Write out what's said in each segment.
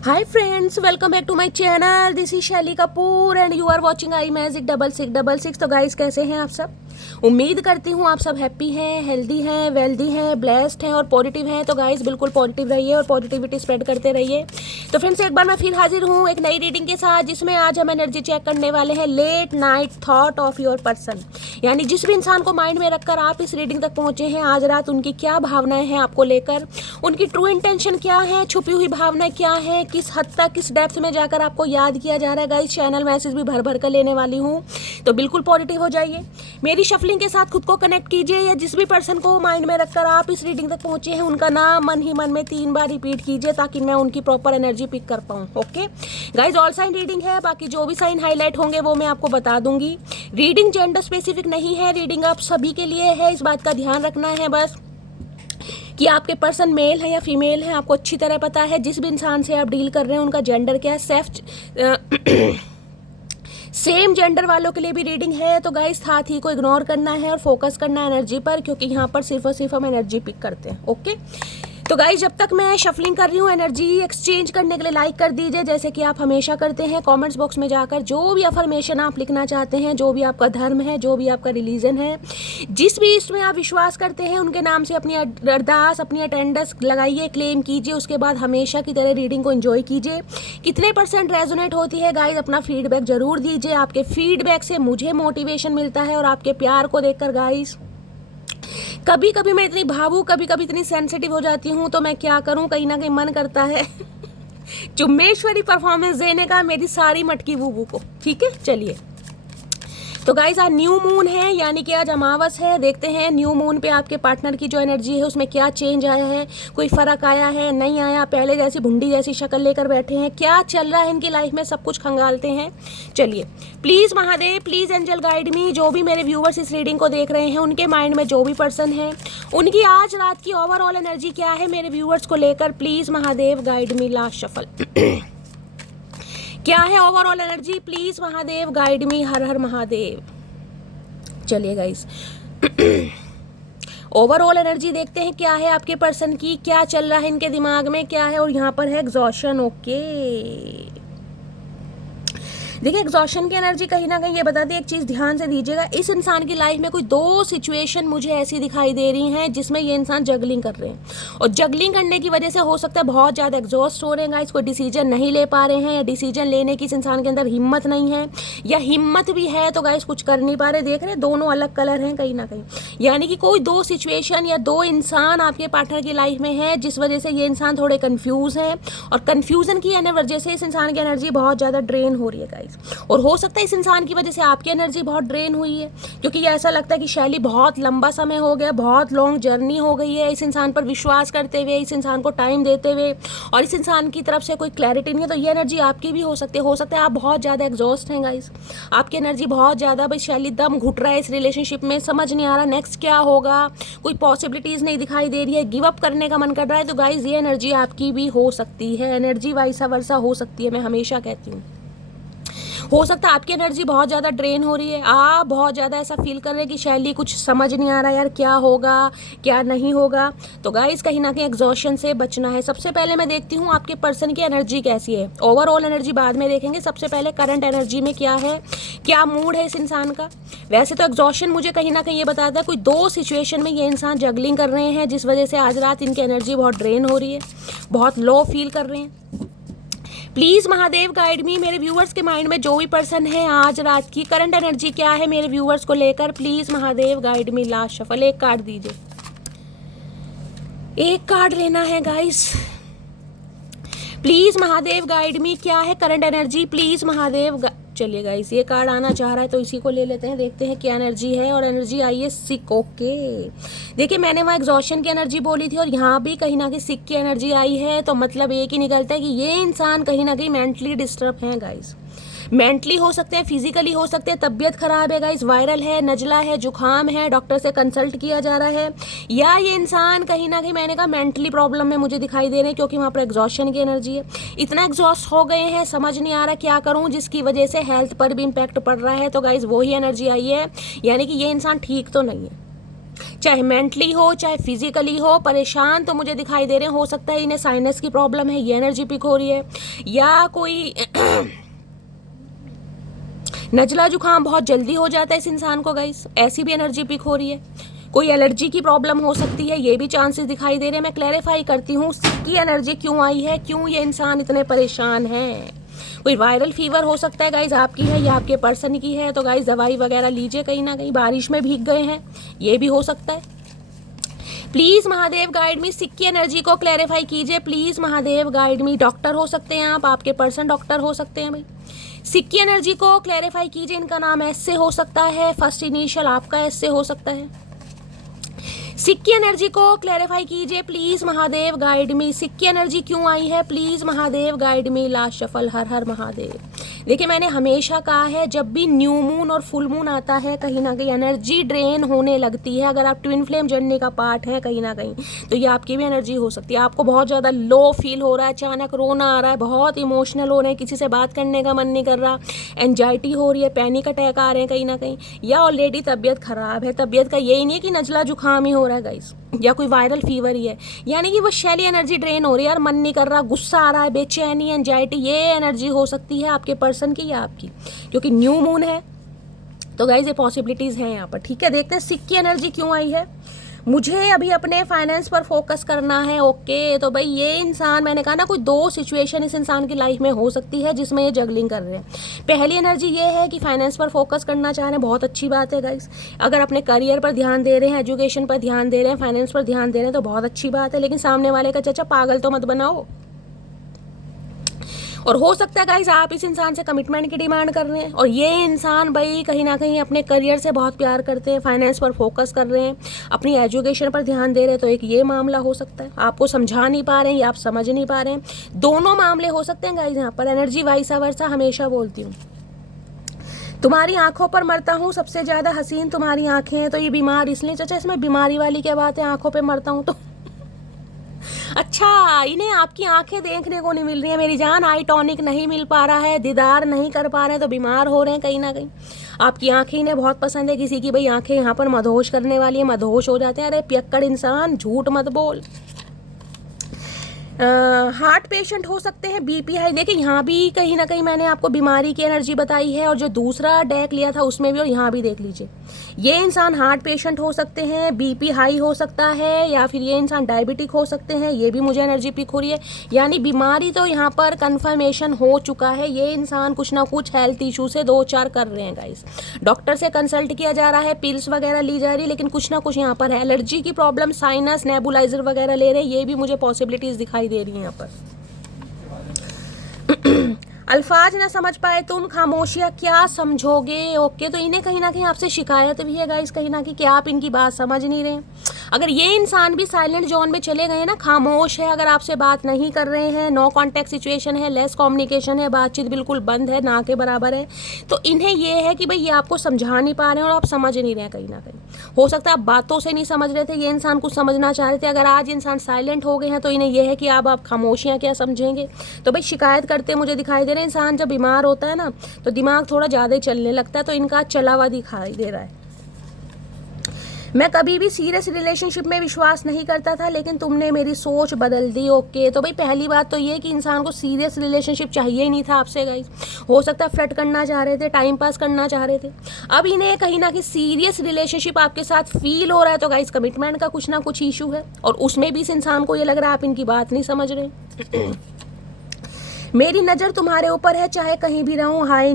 Hi friends, welcome back to my channel. This is शैली Kapoor and you are watching I magic 6666। तो guys कैसे हैं आप सब? उम्मीद करती हूँ आप सब हैप्पी हैं, हेल्दी हैं, वेल्दी हैं, ब्लेस्ड हैं और पॉजिटिव हैं। तो गाइस बिल्कुल पॉजिटिव रहिए और पॉजिटिविटी स्प्रेड करते रहिए। तो फ्रेंड्स एक बार मैं फिर हाजिर हूँ एक नई रीडिंग के साथ, जिसमें आज हम एनर्जी चेक करने वाले हैं late night thought of your person. यानी जिस भी इंसान को माइंड में रखकर आप इस रीडिंग तक पहुँचे हैं, आज रात उनकी क्या भावनाएं हैं आपको लेकर, उनकी ट्रू इंटेंशन क्या है, छुपी हुई भावनाएं क्या है, किस हद तक किस डेप्थ में जाकर आपको याद किया जा रहा है। गाइस चैनल मैसेज भी भर भर कर लेने वाली हूँ, तो बिल्कुल पॉजिटिव हो जाइए। मेरी शफलिंग के साथ खुद को कनेक्ट कीजिए, या जिस भी पर्सन को माइंड में रखकर आप इस रीडिंग तक पहुंचे हैं उनका नाम मन ही मन में 3 बार रिपीट कीजिए, ताकि मैं उनकी प्रॉपर एनर्जी पिक कर पाऊँ। Okay guys, all sign reading है, बाकी जो भी साइन हाईलाइट होंगे वो मैं आपको बता दूंगी। रीडिंग जेंडर स्पेसिफिक नहीं है, रीडिंग आप सभी के लिए है, इस बात का ध्यान रखना है बस कि आपके पर्सन मेल है या फीमेल है। आपको अच्छी तरह पता है जिस भी इंसान से आप डील कर रहे हैं उनका जेंडर क्या है। सेम जेंडर वालों के लिए भी रीडिंग है। तो गाइस साथ ही को इग्नोर करना है और फोकस करना है एनर्जी पर, क्योंकि यहाँ पर सिर्फ और सिर्फ हम एनर्जी पिक करते हैं। ओके तो गाइस जब तक मैं शफलिंग कर रही हूँ, एनर्जी एक्सचेंज करने के लिए लाइक कर दीजिए, जैसे कि आप हमेशा करते हैं। कमेंट्स बॉक्स में जाकर जो भी अफर्मेशन आप लिखना चाहते हैं, जो भी आपका धर्म है, जो भी आपका रिलीजन है, जिस भी इसमें आप विश्वास करते हैं, उनके नाम से अपनी अरदास, अपनी अटेंडेंस लगाइए, क्लेम कीजिए। उसके बाद हमेशा की तरह रीडिंग को एंजॉय कीजिए। कितने % रेजोनेट होती है गाइस, अपना फीडबैक जरूर दीजिए। आपके फीडबैक से मुझे मोटिवेशन मिलता है, और आपके प्यार को देखकर गाइस कभी कभी मैं इतनी भावुक, कभी कभी इतनी सेंसिटिव हो जाती हूँ, तो मैं क्या करूँ, कहीं ना कहीं मन करता है चुम्मेश्वरी परफॉर्मेंस देने का मेरी सारी मटकी बूबू को। ठीक है चलिए। तो गाइस आज न्यू मून है, यानी कि आज अमावस है। देखते हैं न्यू मून पे आपके पार्टनर की जो एनर्जी है उसमें क्या चेंज आया है, कोई फर्क आया है, नहीं आया, पहले जैसी भुंडी जैसी शक्ल लेकर बैठे हैं, क्या चल रहा है इनकी लाइफ में, सब कुछ खंगालते हैं। चलिए please Mahadev, please angel guide me. जो भी मेरे व्यूवर्स इस रीडिंग को देख रहे हैं, उनके माइंड में जो भी पर्सन है, उनकी आज रात की ओवरऑल एनर्जी क्या है मेरे व्यूवर्स को लेकर, please Mahadev guide me. Last shuffle क्या है overall energy, please Mahadev guide me. हर हर महादेव। चलिए गाइस ओवरऑल एनर्जी देखते हैं क्या है आपके पर्सन की, क्या चल रहा है इनके दिमाग में, क्या है। और यहाँ पर है एग्जॉशन। ओके देखिए एग्जॉशन की एनर्जी कहीं ना कहीं ये बताती है, एक चीज़ ध्यान से दीजिएगा, इस इंसान की लाइफ में कोई 2 सिचुएशन मुझे ऐसी दिखाई दे रही हैं जिसमें ये इंसान जगलिंग कर रहे हैं, और जगलिंग करने की वजह से हो सकता है बहुत ज़्यादा एग्जॉस्ट हो रहे हैं गाइस, कोई डिसीजन नहीं ले पा रहे हैं, या डिसीजन लेने की इस इंसान के अंदर हिम्मत नहीं है, या हिम्मत भी है तो गाइस कुछ कर नहीं पा रहे। देख रहे हैं दोनों अलग कलर हैं कहीं ना कहीं, यानी कि कोई 2 सिचुएशन या 2 इंसान आपके पार्टनर की लाइफ में है, जिस वजह से ये इंसान थोड़े कन्फ्यूज़ हैं, और कन्फ्यूज़न की वजह से इस इंसान की एनर्जी बहुत ज़्यादा ड्रेन हो रही है गाइस। और हो सकता है इस इंसान की वजह से आपकी एनर्जी बहुत ड्रेन हुई है, क्योंकि ये ऐसा लगता है कि शैली बहुत लंबा समय हो गया, बहुत लॉन्ग जर्नी हो गई है इस इंसान पर विश्वास करते हुए, इस इंसान को टाइम देते हुए, और इस इंसान की तरफ से कोई क्लैरिटी नहीं है। तो ये एनर्जी आपकी भी हो सकती है। हो सकता है आप बहुत ज़्यादा एग्जॉस्ट हैं गाइस, आपकी एनर्जी बहुत ज़्यादा, भाई शैली दम घुट रहा है इस रिलेशनशिप में, समझ नहीं आ रहा नेक्स्ट क्या होगा, कोई पॉसिबिलिटीज़ नहीं दिखाई दे रही है, गिव अप करने का मन कर रहा है। तो गाइस ये एनर्जी आपकी भी हो सकती है, एनर्जी वाइसा वर्सा हो सकती है, मैं हमेशा कहती हूँ। हो सकता है आपकी एनर्जी बहुत ज़्यादा ड्रेन हो रही है, आप बहुत ज़्यादा ऐसा फील कर रहे हैं कि शैली कुछ समझ नहीं आ रहा यार, क्या होगा क्या नहीं होगा। तो गाइस कहीं ना कहीं एग्जॉशन से बचना है। सबसे पहले मैं देखती हूँ आपके पर्सन की एनर्जी कैसी है, ओवरऑल एनर्जी बाद में देखेंगे। सबसे पहले करंट एनर्जी में क्या है, क्या मूड है इस इंसान का। वैसे तो एग्जॉशन मुझे कहीं ना कहीं ये बताता है कोई 2 सिचुएशन में ये इंसान जगलिंग कर रहे हैं, जिस वजह से आज रात इनकी एनर्जी बहुत ड्रेन हो रही है, बहुत लो फील कर रहे हैं। प्लीज़ महादेव गाइड मी। मेरे व्यूवर्स के माइंड में जो भी पर्सन है, आज रात की करंट एनर्जी क्या है मेरे व्यूवर्स को लेकर, please Mahadev guide me. Last shuffle एक कार्ड दीजिए, एक कार्ड लेना है गाइस। प्लीज़ महादेव गाइड मी, क्या है करंट एनर्जी, प्लीज़ महादेव। चलिए गाइस ये कार्ड आना चाह रहा है तो इसी को ले लेते हैं, देखते हैं क्या एनर्जी है। और एनर्जी आई है सिक। ओके देखिए मैंने वहाँ एग्जॉशन की एनर्जी बोली थी, और यहाँ भी कहीं ना कहीं सिक की एनर्जी आई है, तो मतलब एक ही निकलता है कि ये इंसान कहीं ना कहीं मेंटली डिस्टर्ब है गाइस। मेंटली हो सकते हैं, फिजिकली हो सकते हैं, तबीयत खराब है गाइस, वायरल है, नजला है, जुकाम है, डॉक्टर से कंसल्ट किया जा रहा है, या ये इंसान कहीं ना कहीं मैंने कहा मेंटली प्रॉब्लम में मुझे दिखाई दे रहे हैं, क्योंकि वहाँ पर एग्जॉशन की एनर्जी है। इतना एग्जॉस्ट हो गए हैं, समझ नहीं आ रहा क्या करूँ, जिसकी वजह से हेल्थ पर भी इम्पैक्ट पड़ रहा है। तो गाइस वही एनर्जी आई है, यानी कि ये इंसान ठीक तो नहीं है, चाहे मेंटली हो चाहे फिजिकली हो, परेशान तो मुझे दिखाई दे रहे हैं। हो सकता है इन्हें साइनस की प्रॉब्लम है, ये एनर्जी पिक हो रही है, या कोई नजला जुकाम बहुत जल्दी हो जाता है इस इंसान को गाइस, ऐसी भी एनर्जी पिक हो रही है। कोई एलर्जी की प्रॉब्लम हो सकती है, ये भी चांसेस दिखाई दे रहे हैं। मैं क्लैरिफाई करती हूँ की एनर्जी क्यों आई है, क्यों ये इंसान इतने परेशान है। कोई वायरल फीवर हो सकता है गाइज आपकी है या आपके पर्सन की है, तो गाइज दवाई वगैरह लीजिए। कहीं ना कहीं बारिश में भीग गए हैं, ये भी हो सकता है। Please Mahadev guide me, sick की एनर्जी को क्लैरिफाई कीजिए please Mahadev guide me. Doctor हो सकते हैं आप, आपके पर्सन डॉक्टर हो सकते हैं भाई। सिक की एनर्जी को क्लैरिफाई कीजिए। इनका नाम एस से हो सकता है, फर्स्ट इनिशियल आपका एस से हो सकता है। सिक की एनर्जी को क्लैरिफाई कीजिए please Mahadev guide me. Sick की एनर्जी क्यों आई है, please Mahadev guide me. Last shuffle, हर हर महादेव। देखिए मैंने हमेशा कहा है, जब भी न्यू मून और फुल मून आता है कहीं ना कहीं एनर्जी ड्रेन होने लगती है। अगर आप ट्विन फ्लेम जर्नी का पार्ट है कहीं ना कहीं, तो ये आपकी भी एनर्जी हो सकती है। आपको बहुत ज़्यादा लो फील हो रहा है, अचानक रोना आ रहा है, बहुत इमोशनल हो रहे हैं, किसी से बात करने का मन नहीं कर रहा, एंजाइटी हो रही है, पैनिक अटैक आ रहे हैं कहीं ना कहीं, या ऑलरेडी तबीयत खराब है। तबीयत का यही नहीं है कि नजला जुकाम ही हो रहा है गाइस, या कोई वायरल फीवर ही है, यानी कि वो शैली एनर्जी ड्रेन हो रही है, यार मन नहीं कर रहा, गुस्सा आ रहा है, बेचैनी, एंजाइटी, ये एनर्जी हो सकती है आपके पर्सन की या आपकी, क्योंकि न्यू मून है। तो गाइज ये पॉसिबिलिटीज़ हैं यहाँ पर, ठीक है। देखते हैं सिक की एनर्जी क्यों आई है। मुझे अभी अपने फाइनेंस पर फोकस करना है, ओके। तो भाई ये इंसान, मैंने कहा ना, कोई दो सिचुएशन इस इंसान की लाइफ में हो सकती है जिसमें ये जगलिंग कर रहे हैं। पहली एनर्जी ये है कि फाइनेंस पर फोकस करना चाह रहे हैं, बहुत अच्छी बात है गाइस। अगर अपने करियर पर ध्यान दे रहे हैं, एजुकेशन पर ध्यान दे रहे हैं, फाइनेंस पर ध्यान दे रहे हैं, तो बहुत अच्छी बात है। लेकिन सामने वाले का चाचा पागल तो मत बनाओ। और हो सकता है गाइस आप इस इंसान से कमिटमेंट की डिमांड कर रहे हैं, और ये इंसान भाई कहीं ना कहीं अपने करियर से बहुत प्यार करते हैं, फाइनेंस पर फोकस कर रहे हैं, अपनी एजुकेशन पर ध्यान दे रहे हैं। तो एक ये मामला हो सकता है, आपको समझा नहीं पा रहे हैं या आप समझ नहीं पा रहे हैं, दोनों मामले हो सकते हैं गाइस। यहाँ पर एनर्जी वाइसा वर्सा, हमेशा बोलती हूँ, तुम्हारी आंखों पर मरता हूँ, सबसे ज्यादा हसीन तुम्हारी आंखें हैं। तो ये बीमार इसलिए, चाचा इसमें बीमारी वाली क्या बात है, आंखों पे मरता हूँ तो अच्छा, इन्हें आपकी आंखें देखने को नहीं मिल रही है मेरी जान, आई टॉनिक नहीं मिल पा रहा है, दीदार नहीं कर पा रहे हैं, तो बीमार हो रहे हैं कहीं ना कहीं। आपकी आंखें इन्हें बहुत पसंद है, किसी की भाई आंखें यहाँ पर मदहोश करने वाली है, मदहोश हो जाते हैं। अरे पियक्कड़ इंसान, झूठ मत बोल। हार्ट पेशेंट हो सकते हैं, बीपी हाई। देखिए यहाँ भी कहीं ना कहीं मैंने आपको बीमारी की एनर्जी बताई है, और जो दूसरा डेक लिया था उसमें भी, और यहाँ भी देख लीजिए, ये इंसान हार्ट पेशेंट हो सकते हैं, बीपी हाई हो सकता है, या फिर ये इंसान डायबिटिक हो सकते हैं, ये भी मुझे एनर्जी पिक हो रही है। यानी बीमारी तो यहाँ पर कंफर्मेशन हो चुका है, ये इंसान कुछ ना कुछ हेल्थ इशू से 2-4 कर रहे हैं गाइस। डॉक्टर से कंसल्ट किया जा रहा है, पिल्स वगैरह ली जा रही है, लेकिन कुछ ना कुछ यहाँ पर है। एलर्जी की प्रॉब्लम, साइनस, नेबुलाइजर वगैरह ले रहे हैं, ये भी मुझे पॉसिबिलिटीज़ दिखाई दे रही है यहाँ पर। अल्फाज ना समझ पाए तुम, खामोशियाँ क्या समझोगे, ओके। तो इन्हें कहीं ना कहीं आपसे शिकायत भी है गाइस कहीं ना कहीं, कि आप इनकी बात समझ नहीं रहे। अगर ये इंसान भी साइलेंट जोन में चले गए ना, खामोश है, अगर आपसे बात नहीं कर रहे हैं, नो कांटेक्ट सिचुएशन है, लेस कम्युनिकेशन है, बातचीत बिल्कुल बंद है, ना के बराबर है, तो इन्हें ये है कि भाई ये आपको समझा नहीं पा रहे हैं और आप समझ नहीं रहे हैं कहीं ना कहीं। हो सकता है आप बातों से नहीं समझ रहे थे, ये इंसान कुछ समझना चाह रहे थे। अगर आज इंसान साइलेंट हो गए हैं तो इन्हें यह है कि अब आप खामोशियाँ क्या समझेंगे। तो भाई शिकायत करते मुझे दिखाई दे रहे हैं। इंसान जब बीमार होता है ना, तो दिमाग थोड़ा ज़्यादा ही चलने लगता है, तो इनका चला हुआ दिखाई दे रहा है। मैं कभी भी सीरियस रिलेशनशिप में विश्वास नहीं करता था, लेकिन तुमने मेरी सोच बदल दी, ओके। तो भाई पहली बात तो ये कि इंसान को सीरियस रिलेशनशिप चाहिए ही नहीं था आपसे गाइस। हो सकता है फ्लर्ट करना चाह रहे थे, टाइम पास करना चाह रहे थे। अब इन्हें कहीं ना कहीं सीरियस रिलेशनशिप आपके साथ फील हो रहा है, तो गाइस कमिटमेंट का कुछ ना कुछ इशू है, और उसमें भी इस इंसान को ये लग रहा है आप इनकी बात नहीं समझ रहे। मेरी नज़र तुम्हारे ऊपर है, चाहे कहीं भी रहूं, हाय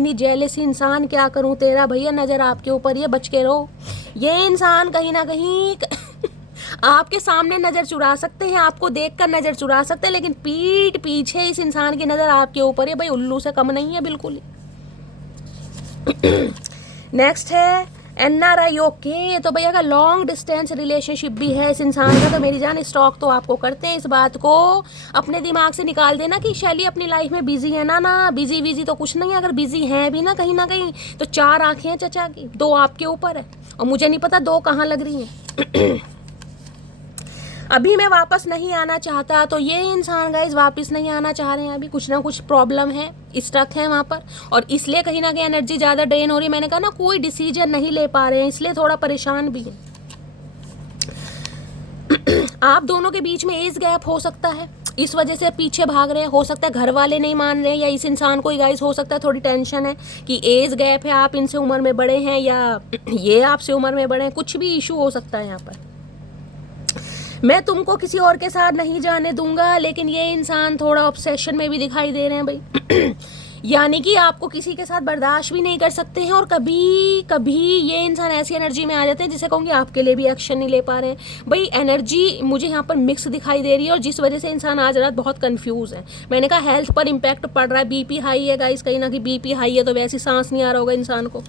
नी जेलसी इंसान, क्या करूं तेरा भैया, नज़र आपके ऊपर, ये बच के रहो। ये इंसान कहीं ना कहीं आपके सामने नज़र चुरा सकते हैं, आपको देखकर नज़र चुरा सकते हैं, लेकिन पीठ पीछे इस इंसान की नज़र आपके ऊपर है। भाई उल्लू से कम नहीं है बिल्कुल ही। नेक्स्ट है NRI, ओके। तो भैया का लॉन्ग डिस्टेंस रिलेशनशिप भी है इस इंसान का, तो मेरी जान स्टॉक तो आपको करते हैं। इस बात को अपने दिमाग से निकाल देना कि शैली अपनी लाइफ में बिजी है ना बिजी तो कुछ नहीं है। अगर बिजी हैं भी ना कहीं तो 4 आंखें हैं चचा की, 2 आपके ऊपर है, और मुझे नहीं पता 2 कहाँ लग रही हैं। अभी मैं वापस नहीं आना चाहता, तो ये इंसान गाइस वापस नहीं आना चाह रहे हैं, अभी कुछ ना कुछ प्रॉब्लम है, स्टक है वहाँ पर, और इसलिए कहीं ना कहीं एनर्जी ज़्यादा ड्रेन हो रही है। मैंने कहा ना कोई डिसीजन नहीं ले पा रहे हैं, इसलिए थोड़ा परेशान भी है। आप दोनों के बीच में एज गैप हो सकता है, इस वजह से पीछे भाग रहे हैं। हो सकता है घर वाले नहीं मान रहे हैं, या इस इंसान को गाइस हो सकता है थोड़ी टेंशन है कि एज गैप है, आप इनसे उम्र में बड़े हैं या ये आपसे उम्र में बड़े हैं, कुछ भी इशू हो सकता है यहाँ पर। मैं तुमको किसी और के साथ नहीं जाने दूंगा, लेकिन ये इंसान थोड़ा ऑब्सेशन में भी दिखाई दे रहे हैं भाई। यानी कि आपको किसी के साथ बर्दाश्त भी नहीं कर सकते हैं, और कभी कभी ये इंसान ऐसी एनर्जी में आ जाते हैं जिसे कहूँगी आपके लिए भी एक्शन नहीं ले पा रहे हैं भाई। एनर्जी मुझे यहाँ पर मिक्स दिखाई दे रही है, और जिस वजह से इंसान आज रात बहुत कंफ्यूज है। मैंने कहा हेल्थ पर इम्पैक्ट पड़ रहा है, बीपी हाई है गाइस, कहीं ना कहीं बीपी हाई है तो वैसी सांस नहीं आ रहा होगा इंसान को।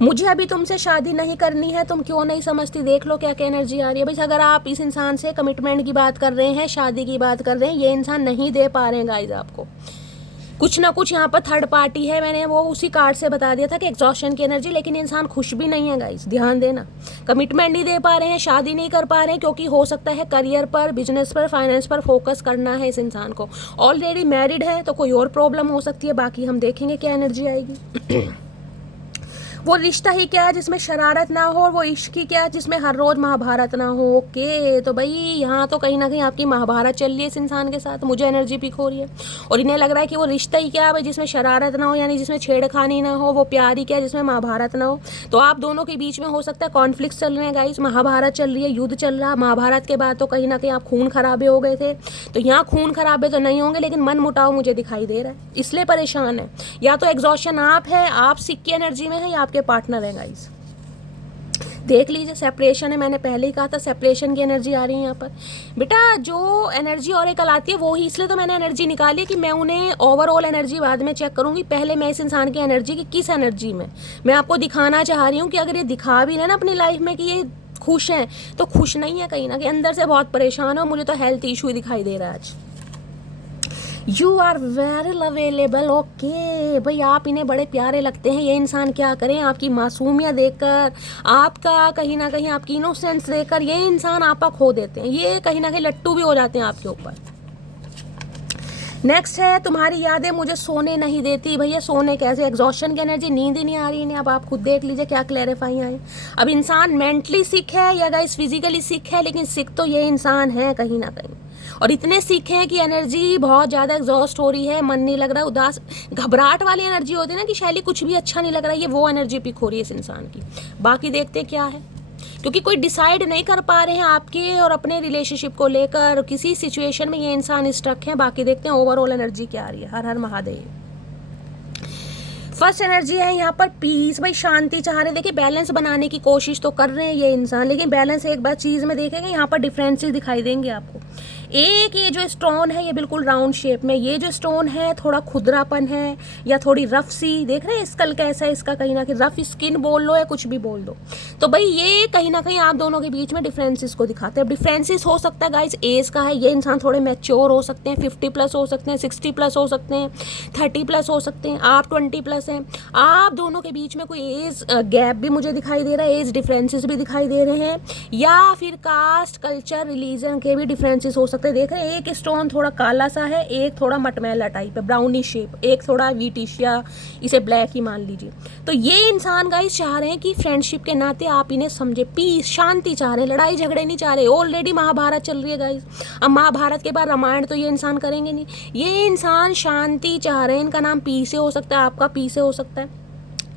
मुझे अभी तुमसे शादी नहीं करनी है, तुम क्यों नहीं समझती, देख लो क्या क्या एनर्जी आ रही है भाई। अगर आप इस इंसान से कमिटमेंट की बात कर रहे हैं, शादी की बात कर रहे हैं, ये इंसान नहीं दे पा रहे हैं गाइस आपको। कुछ ना कुछ यहाँ पर थर्ड पार्टी है, मैंने वो उसी कार्ड से बता दिया था कि एग्जॉस्शन की एनर्जी, लेकिन इंसान खुश भी नहीं है गाइस, ध्यान देना। कमिटमेंट नहीं दे पा रहे हैं, शादी नहीं कर पा रहे हैं, क्योंकि हो सकता है करियर पर, बिजनेस पर, फाइनेंस पर फोकस करना है इस इंसान को। ऑलरेडी मैरिड है तो कोई और प्रॉब्लम हो सकती है, बाकी हम देखेंगे क्या एनर्जी आएगी। वो रिश्ता ही क्या है जिसमें शरारत ना हो, और वो इश्क ही क्या है जिसमें हर रोज महाभारत ना हो। ओके, तो भाई यहाँ तो कहीं ना कहीं आपकी महाभारत चल रही है इस इंसान के साथ, मुझे एनर्जी पिक हो रही है। और इन्हें लग रहा है कि वो रिश्ता ही क्या है भाई जिसमें शरारत ना हो, यानी जिसमें छेड़खानी ना हो, वो प्यार ही क्या है जिसमें महाभारत ना हो। तो आप दोनों के बीच में हो सकता है कॉन्फ्लिक्ट चल रहे हैं गाइस, महाभारत चल रही है, युद्ध चल रहा है। महाभारत के बाद तो कहीं ना कहीं आप खून खराबे हो गए थे, तो यहाँ खून खराबे तो नहीं होंगे, लेकिन मन मुटाव मुझे दिखाई दे रहा है, इसलिए परेशान है। या तो एग्जॉशन आप है, आप सिक की एनर्जी में है, या आपके पार्टनर है गाइस। देख लीजिए, सेपरेशन है, मैंने पहले ही कहा था सेपरेशन की एनर्जी आ रही है यहाँ पर। बेटा जो एनर्जी और एक आती है वो ही, इसलिए तो मैंने एनर्जी निकाली कि मैं उन्हें ओवरऑल एनर्जी बाद में चेक करूंगी, पहले मैं इस इंसान की एनर्जी की किस एनर्जी में मैं आपको दिखाना चाह रही हूँ कि अगर ये दिखा भी रहे ना अपनी लाइफ में कि ये खुश हैं, तो खुश नहीं है, कहीं ना कहीं अंदर से बहुत परेशान हो। मुझे तो हेल्थ इशू ही दिखाई दे रहा है आज। You are very available. Okay भाई, आप इन्हें बड़े प्यारे लगते हैं। ये इंसान क्या करें, आपकी मासूमियत देखकर, आपका कहीं ना कहीं आपकी इनोसेंस देखकर ये इंसान आपका खो देते हैं, ये कहीं ना कहीं लट्टू भी हो जाते हैं आपके ऊपर। नेक्स्ट है, तुम्हारी यादें मुझे सोने नहीं देती। भैया सोने कैसे, एग्जॉशन की एनर्जी, नींद ही नहीं आ रही इन्हें। अब आप खुद देख लीजिए क्या क्लैरिफाई आए। अब इंसान मेंटली सिक है या गाइस फिजिकली सिक है, लेकिन सिक तो ये इंसान है कहीं ना कहीं, और इतने सिक हैं कि एनर्जी बहुत ज़्यादा एग्जॉस्ट हो रही है, मन नहीं लग रहा, उदास घबराहट वाली एनर्जी होती है ना कि शैली कुछ भी अच्छा नहीं लग रहा है, ये वो एनर्जी पिक हो रही है इस इंसान की। बाकी देखते क्या है, क्योंकि कोई डिसाइड नहीं कर पा रहे हैं आपके और अपने रिलेशनशिप को लेकर, किसी सिचुएशन में ये इंसान स्टक है। बाकी देखते हैं ओवरऑल एनर्जी क्या आ रही है। हर हर महादेव। फर्स्ट एनर्जी है यहाँ पर पीस, भाई शांति चाह रहे हैं। देखिए बैलेंस बनाने की कोशिश तो कर रहे हैं ये इंसान, लेकिन बैलेंस एक बार चीज़ में देखेंगे यहाँ पर डिफरेंसेस दिखाई देंगे आपको। एक ये जो स्टोन है ये बिल्कुल राउंड शेप में, ये जो स्टोन है थोड़ा खुदरापन है या थोड़ी रफ सी, देख रहे हैं स्कल कैसा है इसका, कहीं ना कहीं रफ स्किन बोल लो या कुछ भी बोल दो। तो भाई ये कहीं ना कहीं आप दोनों के बीच में डिफरेंसेस को दिखाते हैं। डिफरेंसेस हो सकता है गाइस एज का है, ये इंसान थोड़े मैच्योर हो सकते हैं, 50 प्लस हो सकते हैं, 60 प्लस हो सकते हैं, 30 प्लस हो सकते हैं, आप 20 प्लस हैं। आप दोनों के बीच में कोई एज गैप भी मुझे दिखाई दे रहा है, एज डिफरेंसेस भी दिखाई दे रहे हैं, या फिर कास्ट, कल्चर, रिलीजन के भी डिफरेंसेस हो सकते हैं। देख रहे हैं एक स्टोन थोड़ा काला सा है, एक थोड़ा मटमैला टाइप है, ब्राउनिश शेप, एक थोड़ा व्हीटिश या इसे ब्लैक ही मान लीजिए। तो ये इंसान गाइस चाह रहे हैं कि फ्रेंडशिप के नाते आप इन्हें समझे, पीस, शांति चाह रहे हैं, लड़ाई झगड़े नहीं चाह रहे। ऑलरेडी महाभारत चल रही है गाइस, अब महाभारत के बाद रामायण तो ये इंसान करेंगे नहीं। ये इंसान शांति चाह रहे हैं, इनका नाम पी से हो सकता है, आपका पी से हो सकता है,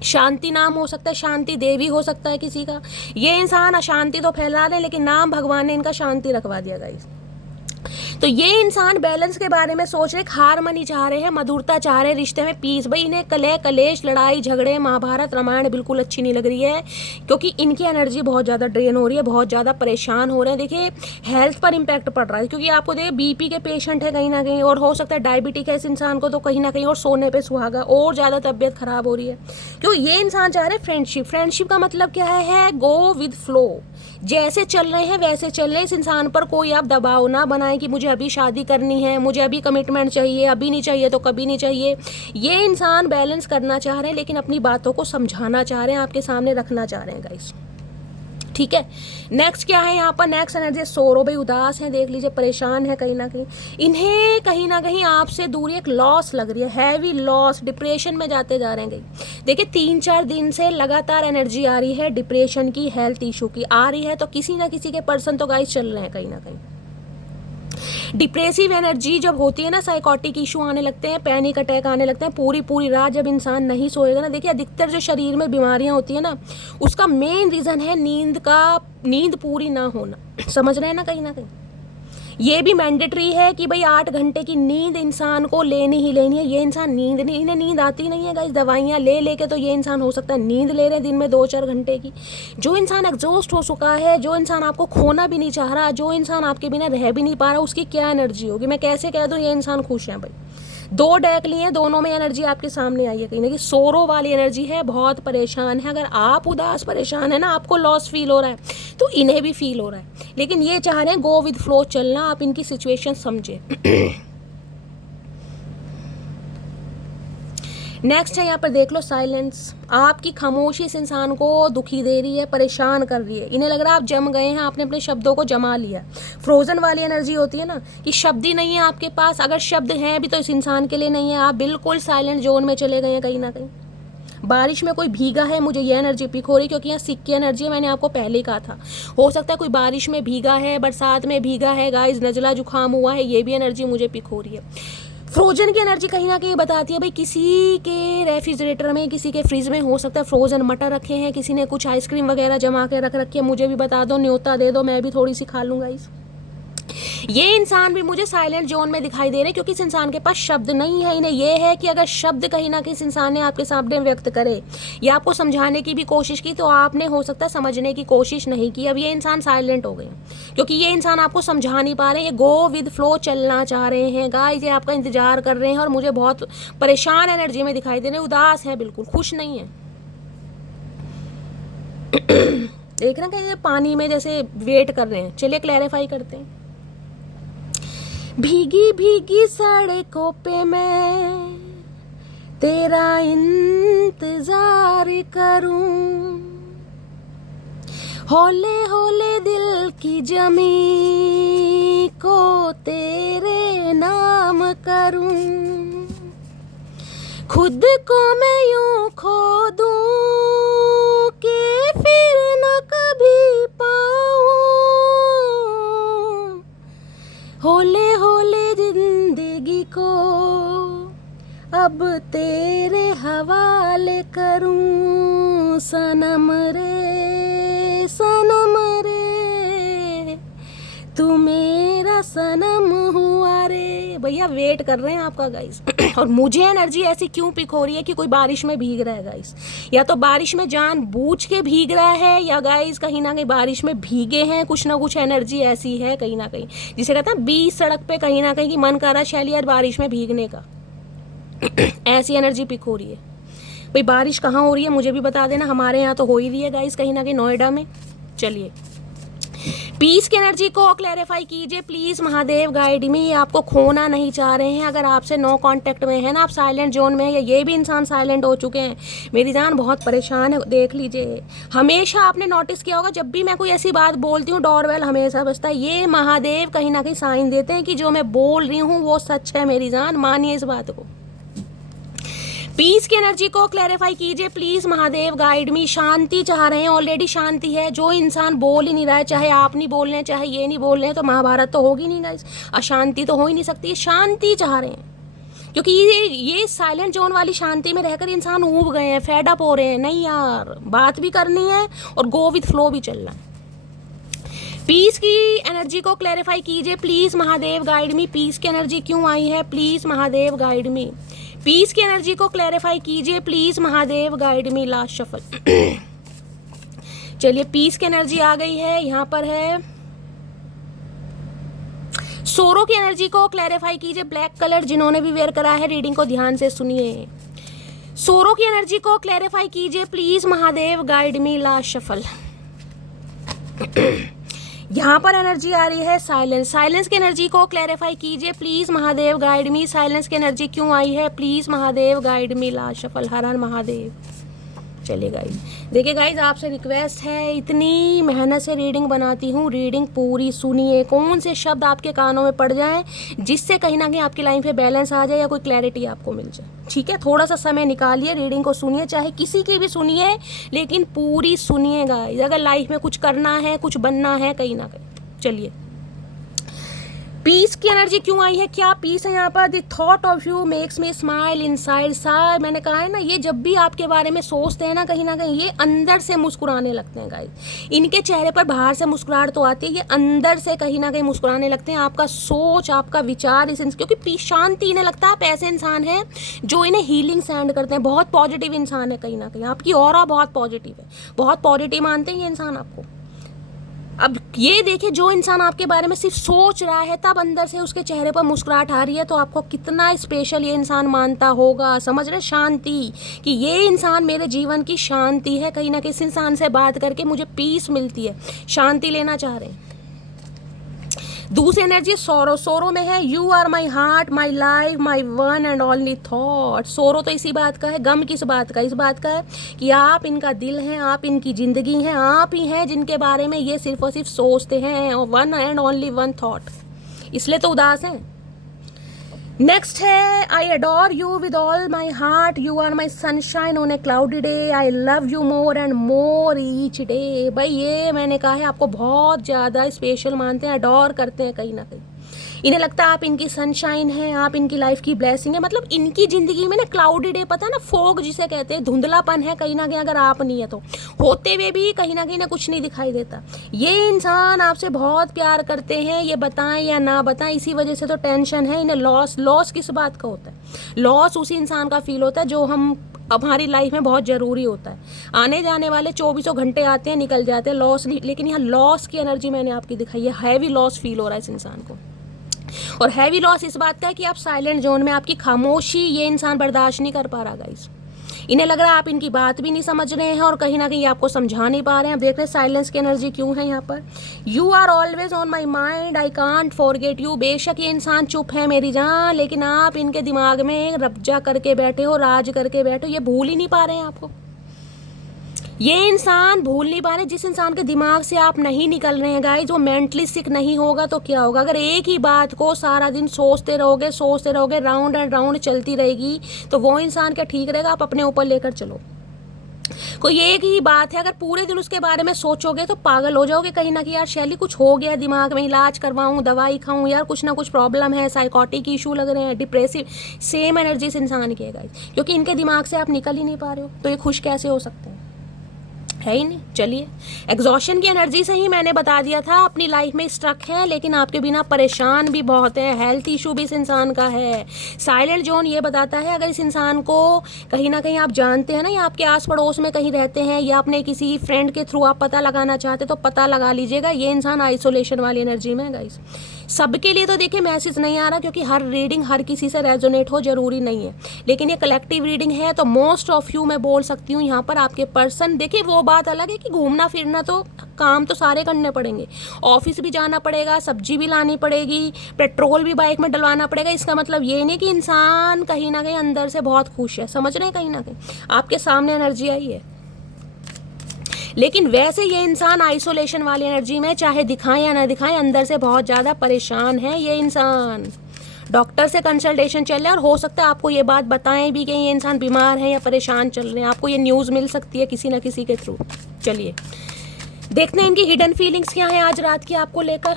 शांति नाम हो सकता है, शांति देवी हो सकता है किसी का। ये इंसान अशांति तो फैला रहे हैं, लेकिन नाम भगवान ने इनका शांति रखवा दिया गाइस। तो ये इंसान बैलेंस के बारे में सोच रहे, हारमनी चाह रहे हैं, मधुरता चाह रहे हैं रिश्ते में, पीस। भाई इन्हें कलह कलेश, लड़ाई झगड़े, महाभारत रामायण बिल्कुल अच्छी नहीं लग रही है, क्योंकि इनकी एनर्जी बहुत ज़्यादा ड्रेन हो रही है, बहुत ज़्यादा परेशान हो रहे हैं। देखिए हेल्थ पर इम्पैक्ट पड़ रहा है, क्योंकि आपको देखिए बीपी के पेशेंट है कहीं ना कहीं, और हो सकता है डायबिटिक है इस इंसान को, तो कहीं ना कहीं और सोने पर सुहागा, और ज़्यादा तबीयत खराब हो रही है। क्यों ये इंसान चाह रहे हैं फ्रेंडशिप। फ्रेंडशिप का मतलब क्या है गो विद फ्लो, जैसे चल रहे हैं वैसे चल रहे हैं। इस इंसान पर कोई आप दबाव ना बनाएं कि मुझे अभी शादी करनी है, मुझे अभी कमिटमेंट चाहिए, अभी नहीं चाहिए तो कभी नहीं चाहिए। ये इंसान बैलेंस करना चाह रहे हैं, लेकिन अपनी बातों को समझाना चाह रहे हैं, आपके सामने रखना चाह रहे हैं गाइस, ठीक है। नेक्स्ट क्या है यहाँ पर, नेक्स्ट एनर्जी सोरो, भाई उदास है, देख लीजिए परेशान है कहीं ना कहीं, इन्हें कहीं ना कहीं आपसे दूरी, एक लॉस लग रही है, हैवी लॉस, डिप्रेशन में जाते जा रहे हैं कहीं। देखिए 3-4 दिन से लगातार एनर्जी आ रही है डिप्रेशन की, हेल्थ इशू की आ रही है, तो किसी ना किसी के पर्सन तो गाइस चल रहे हैं कहीं ना कहीं। डिप्रेसिव एनर्जी जब होती है ना, साइकोटिक इशू आने लगते हैं, पैनिक अटैक आने लगते हैं, पूरी रात जब इंसान नहीं सोएगा ना, देखिए अधिकतर जो शरीर में बीमारियां होती है ना, उसका मेन रीज़न है नींद पूरी ना होना। समझ रहे हैं ना कहीं ना कहीं। ये भी मैंडेटरी है कि भाई 8 घंटे की नींद इंसान को लेनी ही लेनी है। ये इंसान इन्हें नींद आती नहीं है गाइस, दवाइयाँ ले के तो ये इंसान हो सकता है नींद ले रहे हैं दिन में 2-4 घंटे की। जो इंसान एग्जॉस्ट हो चुका है, जो इंसान आपको खोना भी नहीं चाह रहा, जो इंसान आपके बिना रह भी नहीं पा रहा, उसकी क्या एनर्जी होगी। मैं कैसे कह दूँ ये इंसान खुश है भाई। 2 डेक लिए, दोनों में एनर्जी आपके सामने आई है कहीं ना कहीं। सोरो वाली एनर्जी है, बहुत परेशान है। अगर आप उदास परेशान है ना, आपको लॉस फील हो रहा है, तो इन्हें भी फील हो रहा है, लेकिन ये चाह रहे हैं गो विद फ्लो चलना। आप इनकी सिचुएशन समझे। नेक्स्ट है यहाँ पर देख लो साइलेंस। आपकी खामोशी इस इंसान को दुखी दे रही है, परेशान कर रही है। इन्हें लग रहा है आप जम गए हैं, आपने अपने शब्दों को जमा लिया। फ्रोजन वाली एनर्जी होती है ना, कि शब्द ही नहीं है आपके पास, अगर शब्द हैं भी तो इस इंसान के लिए नहीं है। आप बिल्कुल साइलेंट जोन में चले गए हैं कहीं ना कहीं। बारिश में कोई भीगा है, मुझे ये एनर्जी पिक हो रही, क्योंकि यहाँ सिक्की एनर्जी है, मैंने आपको पहले ही कहा था। हो सकता है कोई बारिश में भीगा है, बरसात में भीगा है गाइस, नजला जुकाम हुआ है, ये भी एनर्जी मुझे पिक हो रही है। फ्रोजन की एनर्जी कहीं ना कहीं बताती है भाई किसी के रेफ्रिजरेटर में, किसी के फ्रिज में हो सकता है फ्रोजन मटर रखे हैं, किसी ने कुछ आइसक्रीम वगैरह जमा के रख रखी है, मुझे भी बता दो, न्योता दे दो, मैं भी थोड़ी सी खा लूँगा। ये इंसान भी मुझे साइलेंट जोन में दिखाई दे रहे, क्योंकि इस इंसान के पास शब्द नहीं है। इन्हें ये है कि अगर शब्द कहीं ना कहीं इस इंसान ने आपके सामने व्यक्त करे या आपको समझाने की भी कोशिश की, तो आपने हो सकता है समझने की कोशिश नहीं की। अब ये इंसान साइलेंट हो गए, क्योंकि ये इंसान आपको समझा नहीं पा रहे, ये गो विद फ्लो चलना चाह रहे हैं गाइस। ये आपका इंतजार कर रहे हैं और मुझे बहुत परेशान एनर्जी में दिखाई दे रहे हैं, उदास है, बिल्कुल खुश नहीं है। देख रहे हैं कहीं पानी में जैसे वेट कर रहे हैं। चलिए क्लैरिफाई करते हैं। भीगी भीगी सड़कों पे मैं तेरा इंतजार करूं, हौले हौले दिल की जमी को तेरे नाम करूं, खुद को मैं यूं खो दूं कि फिर न कभी पाऊं, होले होले जिंदगी को अब तेरे हवाले करूं, सनम रे तू मेरा सनम हुआ रे। भैया वेट कर रहे हैं आपका गाइस। और मुझे एनर्जी ऐसी क्यों पिक हो रही है कि कोई बारिश में भीग रहा है गाइस, या तो बारिश में जानबूझ के भीग रहा है, या गाइस कहीं ना कहीं बारिश में भीगे हैं। कुछ ना कुछ एनर्जी ऐसी है कहीं ना कहीं, जिसे कहते हैं 20 सड़क पे कहीं ना कहीं कि मन कर रहा है शैली यार बारिश में भीगने का। ऐसी एनर्जी पिक हो रही है। भाई बारिश कहाँ हो रही है मुझे भी बता देना। हमारे यहाँ तो हो ही रही है गाइस, कहीं ना कहीं नोएडा में। चलिए पीस की एनर्जी को क्लैरिफाई कीजिए प्लीज महादेव गाइड मी। आपको खोना नहीं चाह रहे हैं। अगर आपसे नो कांटेक्ट में है ना, आप साइलेंट जोन में है, या ये भी इंसान साइलेंट हो चुके हैं, मेरी जान बहुत परेशान है। देख लीजिए, हमेशा आपने नोटिस किया होगा जब भी मैं कोई ऐसी बात बोलती हूँ डोरबेल हमेशा बजता है। ये महादेव कहीं ना कहीं साइन देते हैं कि जो मैं बोल रही हूँ वो सच है मेरी जान, मानिए इस बात को। पीस की एनर्जी को क्लैरिफाई कीजिए प्लीज महादेव गाइड मी। शांति चाह रहे हैं, ऑलरेडी शांति है। जो इंसान बोल ही नहीं रहा है, चाहे आप नहीं बोल रहे हैं, चाहे ये नहीं बोल रहे हैं, तो महाभारत तो होगी नहीं गाइस, अशांति तो हो ही नहीं सकती। शांति चाह रहे हैं, क्योंकि ये साइलेंट जोन वाली शांति में रहकर इंसान ऊब गए हैं, फेड अप हो रहे हैं। नहीं यार, बात भी करनी है और गो विथ फ्लो भी चलना है। पीस की एनर्जी को क्लैरिफाई कीजिए please Mahadev guide me. Peace की एनर्जी क्यों आई है please Mahadev guide me. Peace की एनर्जी को क्लैरिफाई कीजिए please Mahadev guide me. Last shuffle. चलिए पीस की एनर्जी आ गई है, यहाँ पर है सोरो की एनर्जी को क्लैरिफाई कीजिए। ब्लैक कलर जिन्होंने भी वेयर करा है रीडिंग को ध्यान से सुनिए। सोरो की एनर्जी को क्लैरिफाई कीजिए please Mahadev guide me. Last shuffle. यहाँ पर एनर्जी आ रही है साइलेंस। साइलेंस की एनर्जी को क्लैरिफाई कीजिए please Mahadev guide me. Silence की एनर्जी क्यों आई है please Mahadev guide me. Last shuffle. हर हर महादेव। चलिए गाइज, देखिए गाइज, आपसे रिक्वेस्ट है, इतनी मेहनत से रीडिंग बनाती हूँ, रीडिंग पूरी सुनिए, कौन से शब्द आपके कानों में पड़ जाएं जिससे कहीं ना कहीं आपकी लाइफ में बैलेंस आ जाए या कोई क्लैरिटी आपको मिल जाए। ठीक है, थोड़ा सा समय निकालिए, रीडिंग को सुनिए, चाहे किसी की भी सुनिए, लेकिन पूरी सुनिए गाइज, अगर लाइफ में कुछ करना है, कुछ बनना है कहीं ना कहीं। चलिए, पीस की एनर्जी क्यों आई है, क्या पीस है यहाँ पर? The thought of you makes me smile inside. Side मैंने कहा है ना, ये जब भी आपके बारे में सोचते हैं ना, कहीं ना कहीं ये अंदर से मुस्कुराने लगते हैं गाइस। इनके चेहरे पर बाहर से मुस्कुराहट तो आती है, ये अंदर से कहीं ना कहीं मुस्कुराने लगते हैं। आपका सोच, आपका विचार क्योंकि शांति इन्हें लगता है आप ऐसे इंसान हैं जो इन्हें हीलिंग सेंड करते हैं, बहुत पॉजिटिव इंसान है कहीं ना कहीं, आपकी ऑरा बहुत पॉजिटिव है, बहुत पॉजिटिव मानते हैं ये इंसान आपको। अब ये देखिए, जो इंसान आपके बारे में सिर्फ सोच रहा है तब अंदर से उसके चेहरे पर मुस्कुराहट आ रही है, तो आपको कितना स्पेशल ये इंसान मानता होगा। समझ रहे? शांति, कि ये इंसान मेरे जीवन की शांति है, कहीं ना कहीं इस इंसान से बात करके मुझे पीस मिलती है, शांति लेना चाह रहे हैं। दूसरी एनर्जी सोरो, सोरो में है you are my heart, my life, my one and only thought. Sorrow तो इसी बात का है, गम किस बात का? इस बात का है कि आप इनका दिल हैं, आप इनकी जिंदगी हैं, आप ही हैं जिनके बारे में ये सिर्फ और सिर्फ सोचते हैं, और one and only one thought, इसलिए तो उदास हैं। नेक्स्ट है I adore you with all my heart, you are my sunshine on a cloudy day, I love you more and more each day. भाई ये मैंने कहा है, आपको बहुत ज़्यादा स्पेशल मानते हैं, अडोर करते हैं कहीं ना कहीं। इन्हें लगता है आप इनकी सनशाइन हैं, आप इनकी लाइफ की ब्लेसिंग है, मतलब इनकी ज़िंदगी में ना क्लाउडी डे, पता है ना, फोग जिसे कहते हैं, धुंधलापन है कहीं ना कहीं, अगर आप नहीं है तो, होते हुए भी कहीं ना कहीं ना कुछ नहीं दिखाई देता। ये इंसान आपसे बहुत प्यार करते हैं, ये बताएं या ना बताएं, इसी वजह से तो टेंशन है इन्हें। लॉस किस बात का होता है? लॉस उसी इंसान का फील होता है जो अब हमारी लाइफ में बहुत ज़रूरी होता है। आने जाने वाले 24 घंटे आते हैं, निकल जाते हैं, लॉस नहीं, लेकिन यहाँ लॉस की एनर्जी मैंने आपकी दिखाई है, हैवी लॉस फील हो रहा है इस इंसान को। और हैवी लॉस इस बात का है कि आप साइलेंट जोन में, आपकी खामोशी ये इंसान बर्दाश्त नहीं कर पा रहा गाइस। इन्हें लग रहा है आप इनकी बात भी नहीं समझ रहे हैं और कहीं ना कहीं आपको समझा नहीं पा रहे हैं। अब देख रहे हैं साइलेंस की एनर्जी क्यों है यहाँ पर। You are always on my mind, I can't forget you. बेशक ये इंसान चुप है मेरी जान, लेकिन आप इनके दिमाग में रब्जा करके बैठे हो, राज करके बैठे हो, ये भूल ही नहीं पा रहे हैं आपको। ये इंसान भूल नहीं पा रहे। जिस इंसान के दिमाग से आप नहीं निकल रहे हैं गाइस, वो मेंटली सिक नहीं होगा तो क्या होगा? अगर एक ही बात को सारा दिन सोचते रहोगे, राउंड एंड राउंड चलती रहेगी, तो वो इंसान क्या ठीक रहेगा? आप अपने ऊपर लेकर चलो। कोई एक ही बात है, अगर पूरे दिन उसके बारे में सोचोगे तो पागल हो जाओगे कहीं ना कहीं। यार शैली कुछ हो गया दिमाग में, इलाज करवाऊं, दवाई खाऊं, यार कुछ ना कुछ प्रॉब्लम है, साइकोटिक इशू लग रहे हैं, डिप्रेसिव। सेम एनर्जी इस इंसान की है गाइस, क्योंकि इनके दिमाग से आप निकल ही नहीं पा रहे हो, तो ये खुश कैसे हो सकते हैं? है ही नहीं। चलिए, एग्जॉशन की एनर्जी से ही मैंने बता दिया था, अपनी लाइफ में स्ट्रक है, लेकिन आपके बिना परेशान भी बहुत है, हेल्थ इशू भी इस इंसान का है। साइलेंट जोन ये बताता है, अगर इस इंसान को कहीं ना कहीं आप जानते हैं ना, या आपके आस पड़ोस में कहीं रहते हैं, या अपने किसी फ्रेंड के थ्रू आप पता लगाना चाहते तो पता लगा लीजिएगा, ये इंसान आइसोलेशन वाली एनर्जी में है गाइस। सबके लिए तो देखिए मैसेज नहीं आ रहा, क्योंकि हर रीडिंग हर किसी से रेजोनेट हो जरूरी नहीं है, लेकिन ये कलेक्टिव रीडिंग है, तो मोस्ट ऑफ यू मैं बोल सकती हूँ यहाँ पर आपके पर्सन। देखिए वो बात अलग है कि घूमना फिरना तो काम तो सारे करने पड़ेंगे, ऑफिस भी जाना पड़ेगा, सब्जी भी लानी पड़ेगी, पेट्रोल भी बाइक में डलवाना पड़ेगा। इसका मतलब ये नहीं कि इंसान कहीं ना कहीं अंदर से बहुत खुश है, समझ रहे हैं? कहीं ना कहीं आपके सामने एनर्जी आई है, लेकिन वैसे ये इंसान आइसोलेशन वाली एनर्जी में, चाहे दिखाएं या ना दिखाएं, अंदर से बहुत ज़्यादा परेशान है ये इंसान। डॉक्टर से कंसल्टेशन चल रहा है, और हो सकता है आपको ये बात बताएं भी कि ये इंसान बीमार है या परेशान चल रहे हैं, आपको ये न्यूज़ मिल सकती है किसी ना किसी के थ्रू। चलिए देखते हैं इनकी हिडन फीलिंग्स क्या हैं आज रात की आपको लेकर।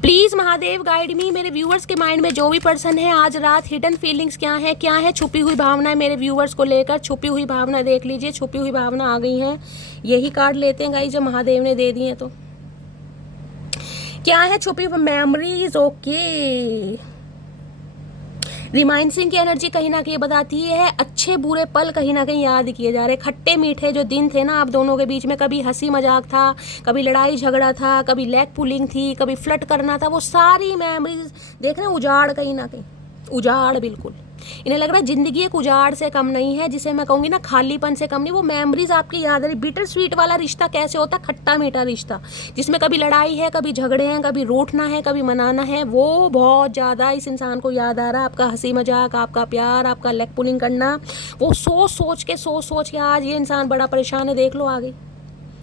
प्लीज़ महादेव गाइड मी, मेरे व्यूअर्स के माइंड में जो भी पर्सन है आज रात हिडन फीलिंग्स क्या है छुपी हुई भावनाएं मेरे व्यूअर्स को लेकर। छुपी हुई भावना देख लीजिए, छुपी हुई भावना आ गई हैं, यही कार्ड लेते हैं गाइस, जब महादेव ने दे दिए तो क्या है छुपी हुई मेमोरीज। ओके, रिमाइंसिंग की एनर्जी कहीं ना कहीं बताती है अच्छे बुरे पल कहीं ना कहीं याद किए जा रहे, खट्टे मीठे जो दिन थे ना आप दोनों के बीच में, कभी हंसी मजाक था, कभी लड़ाई झगड़ा था, कभी लेग पुलिंग थी, कभी फ्लर्ट करना था, वो सारी मेमोरीज देख रहे हैं, उजाड़ कहीं ना कहीं, उजाड़ बिल्कुल। इन्हें लग रहा है जिंदगी एक उजाड़ से कम नहीं है, जिसे मैं कहूँगी ना खालीपन से कम नहीं। वो मेमोरीज आपकी याद आ रही। बिटर स्वीट वाला रिश्ता कैसे होता है? खट्टा मीठा रिश्ता, जिसमें कभी लड़ाई है, कभी झगड़े हैं, कभी रूठना है, कभी मनाना है, वो बहुत ज़्यादा इस इंसान को याद आ रहा है। आपका हंसी मजाक, आपका प्यार, आपका लेग पुलिंग करना, वो सोच सोच के आज ये इंसान बड़ा परेशान है। देख लो आ गई,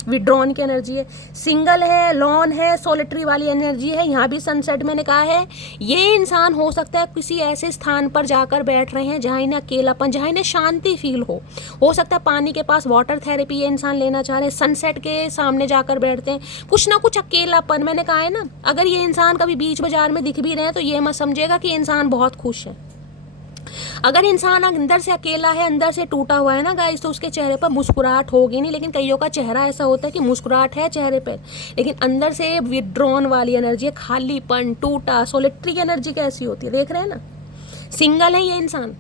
विड्रॉन की एनर्जी है, सिंगल है, लॉन है, सोलिटरी वाली एनर्जी है। यहाँ भी सनसेट मैंने कहा है, ये इंसान हो सकता है किसी ऐसे स्थान पर जाकर बैठ रहे हैं जहाँ इन्हें अकेलापन, जहाँ इन्हें शांति फील हो सकता है पानी के पास वाटर थेरेपी ये इंसान लेना चाह रहे हैं, सनसेट के सामने जाकर बैठते हैं, कुछ ना कुछ अकेलापन। मैंने कहा है ना, अगर ये इंसान कभी बीच बाजार में दिख भी रहे हैं तो ये मत समझेगा कि इंसान बहुत खुश है। अगर इंसान अंदर से अकेला है, अंदर से टूटा हुआ है ना गाइस, तो उसके चेहरे पर मुस्कुराहट होगी नहीं। लेकिन कईयों का चेहरा ऐसा होता है कि मुस्कुराहट है चेहरे पर, लेकिन अंदर से विड्रॉन वाली एनर्जी है, खालीपन, टूटा। सोलिटरी एनर्जी कैसी होती है देख रहे हैं ना। सिंगल है ये इंसान,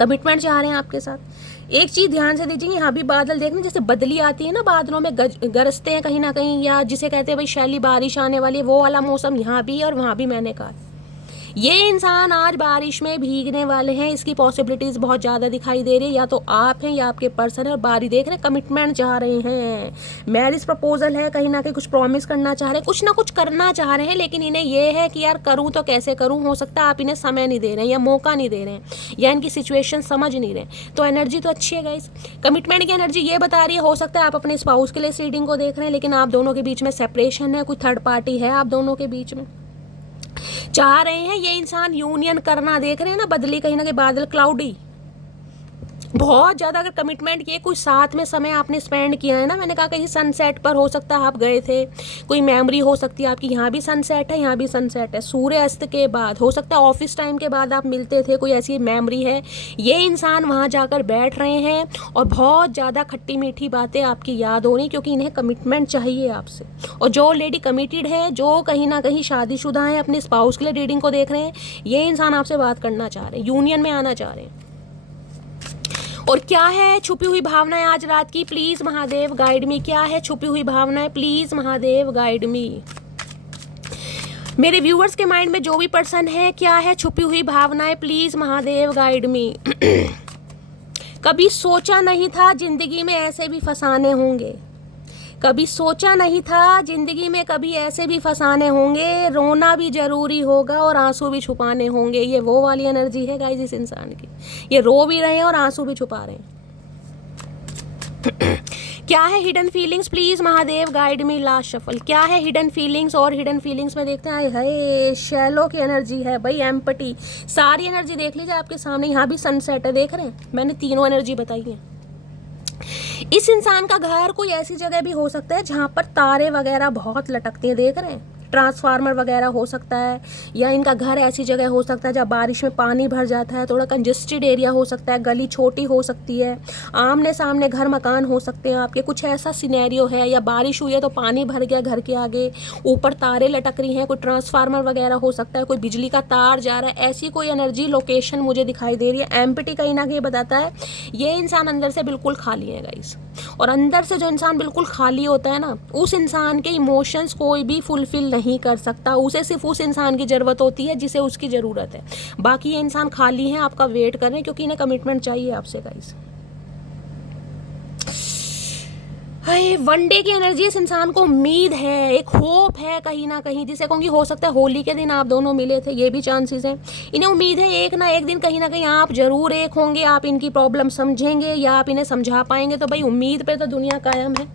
कमिटमेंट चाह रहे हैं आपके साथ। एक चीज़ ध्यान से दीजिए, यहाँ भी बादल देखना, जैसे बदली आती है ना, बादलों में गरजते हैं कहीं ना कहीं, या जिसे कहते हैं भाई शैली बारिश आने वाली है, वो वाला मौसम यहाँ भी और वहाँ भी। मैंने कहा ये इंसान आज बारिश में भीगने वाले हैं, इसकी पॉसिबिलिटीज़ बहुत ज़्यादा दिखाई दे रही है। या तो आप हैं या आपके पर्सन है, और बारी देख रहे हैं, कमिटमेंट चाह रहे हैं, मैरिज प्रपोजल है, कहीं ना कहीं कुछ प्रॉमिस करना चाह रहे हैं, कुछ ना कुछ करना चाह रहे हैं। लेकिन इन्हें ये है कि यार करूँ तो कैसे करूँ। हो सकता है आप इन्हें समय नहीं दे रहे हैं, या मौका नहीं दे रहे हैं, या इनकी सिचुएशन समझ नहीं रहे। तो एनर्जी तो अच्छी है गाइस, कमिटमेंट की एनर्जी ये बता रही है। हो सकता है आप अपने स्पाउस के लिए इस रीडिंग को देख रहे हैं, लेकिन आप दोनों के बीच में सेपरेशन है, कोई थर्ड पार्टी है आप दोनों के बीच में। चाह रहे हैं ये इंसान यूनियन करना, देख रहे हैं ना बदली कहीं ना कहीं, बादल क्लाउडी, बहुत ज़्यादा। अगर कमिटमेंट किए, कुछ साथ में समय आपने स्पेंड किया है ना, मैंने कहा कहीं सनसेट पर हो सकता है आप गए थे, कोई मेमोरी हो सकती है आपकी। यहाँ भी सनसेट है, यहाँ भी सनसेट है, सूर्य अस्त के बाद, हो सकता है ऑफिस टाइम के बाद आप मिलते थे, कोई ऐसी मेमोरी है। ये इंसान वहाँ जाकर बैठ रहे हैं और बहुत ज़्यादा खट्टी मीठी बातें आपकी याद हो रही, क्योंकि इन्हें कमिटमेंट चाहिए आपसे। और जो लेडी कमिटेड है, जो कहीं ना कहीं शादीशुदा है, अपने स्पाउस के लिए रीडिंग को देख रहे हैं, ये इंसान आपसे बात करना चाह रहे हैं, यूनियन में आना चाह रहे हैं। और क्या है छुपी हुई भावनाएं आज रात की? प्लीज महादेव गाइड मी। क्या है छुपी हुई भावनाएं? प्लीज महादेव गाइड मी। मेरे व्यूअर्स के माइंड में जो भी पर्सन है, क्या है छुपी हुई भावनाएं? प्लीज महादेव गाइड मी। कभी सोचा नहीं था जिंदगी में ऐसे भी फसाने होंगे, कभी सोचा नहीं था जिंदगी में कभी ऐसे भी फसाने होंगे, रोना भी जरूरी होगा और आंसू भी छुपाने होंगे। ये वो वाली एनर्जी है गाइस इस इंसान की, ये रो भी रहे हैं और आंसू भी छुपा रहे हैं। क्या है hidden feelings? Please Mahadev guide me. Last shuffle, क्या है हिडन फीलिंग्स? और हिडन फीलिंग्स में देखते हैं, हाय शैलो की एनर्जी है भाई, एम्पटी, सारी एनर्जी देख लीजिए आपके सामने। यहाँ भी सनसेट है, देख रहे हैं, मैंने तीनों एनर्जी बताई है। इस इंसान का घर कोई ऐसी जगह भी हो सकता है जहाँ पर तारे वगैरह बहुत लटकते हैं, देख रहे हैं, ट्रांसफार्मर वगैरह हो सकता है। या इनका घर ऐसी जगह हो सकता है जहाँ बारिश में पानी भर जाता है, थोड़ा कंजेस्टेड एरिया हो सकता है, गली छोटी हो सकती है, आमने सामने घर मकान हो सकते हैं आपके, कुछ ऐसा सिनेरियो है। या बारिश हुई है तो पानी भर गया घर के आगे, ऊपर तारे लटक रही हैं, कोई ट्रांसफार्मर वगैरह हो सकता है, कोई बिजली का तार जा रहा है, ऐसी कोई एनर्जी लोकेशन मुझे दिखाई दे रही है। एम्प्टी कहीं ना कहीं बताता है ये इंसान अंदर से बिल्कुल खाली है गाइस। और अंदर से जो इंसान बिल्कुल खाली होता है ना, उस इंसान के इमोशंस कोई भी फुलफिल नहीं कर सकता। उसे सिर्फ उस इंसान की ज़रूरत होती है जिसे उसकी ज़रूरत है। बाकी ये इंसान खाली है, आपका वेट कर रहे हैं, क्योंकि इन्हें कमिटमेंट चाहिए आपसे गाइस। हाय वनडे की एनर्जी इस इंसान को उम्मीद है, एक होप है कहीं ना कहीं, जिसे कहूँगी हो सकता है होली के दिन आप दोनों मिले थे, ये भी चांसेस हैं। इन्हें उम्मीद है एक ना एक दिन कहीं ना कहीं आप जरूर एक होंगे, आप इनकी प्रॉब्लम समझेंगे या आप इन्हें समझा पाएंगे। तो भाई उम्मीद पे तो दुनिया कायम है।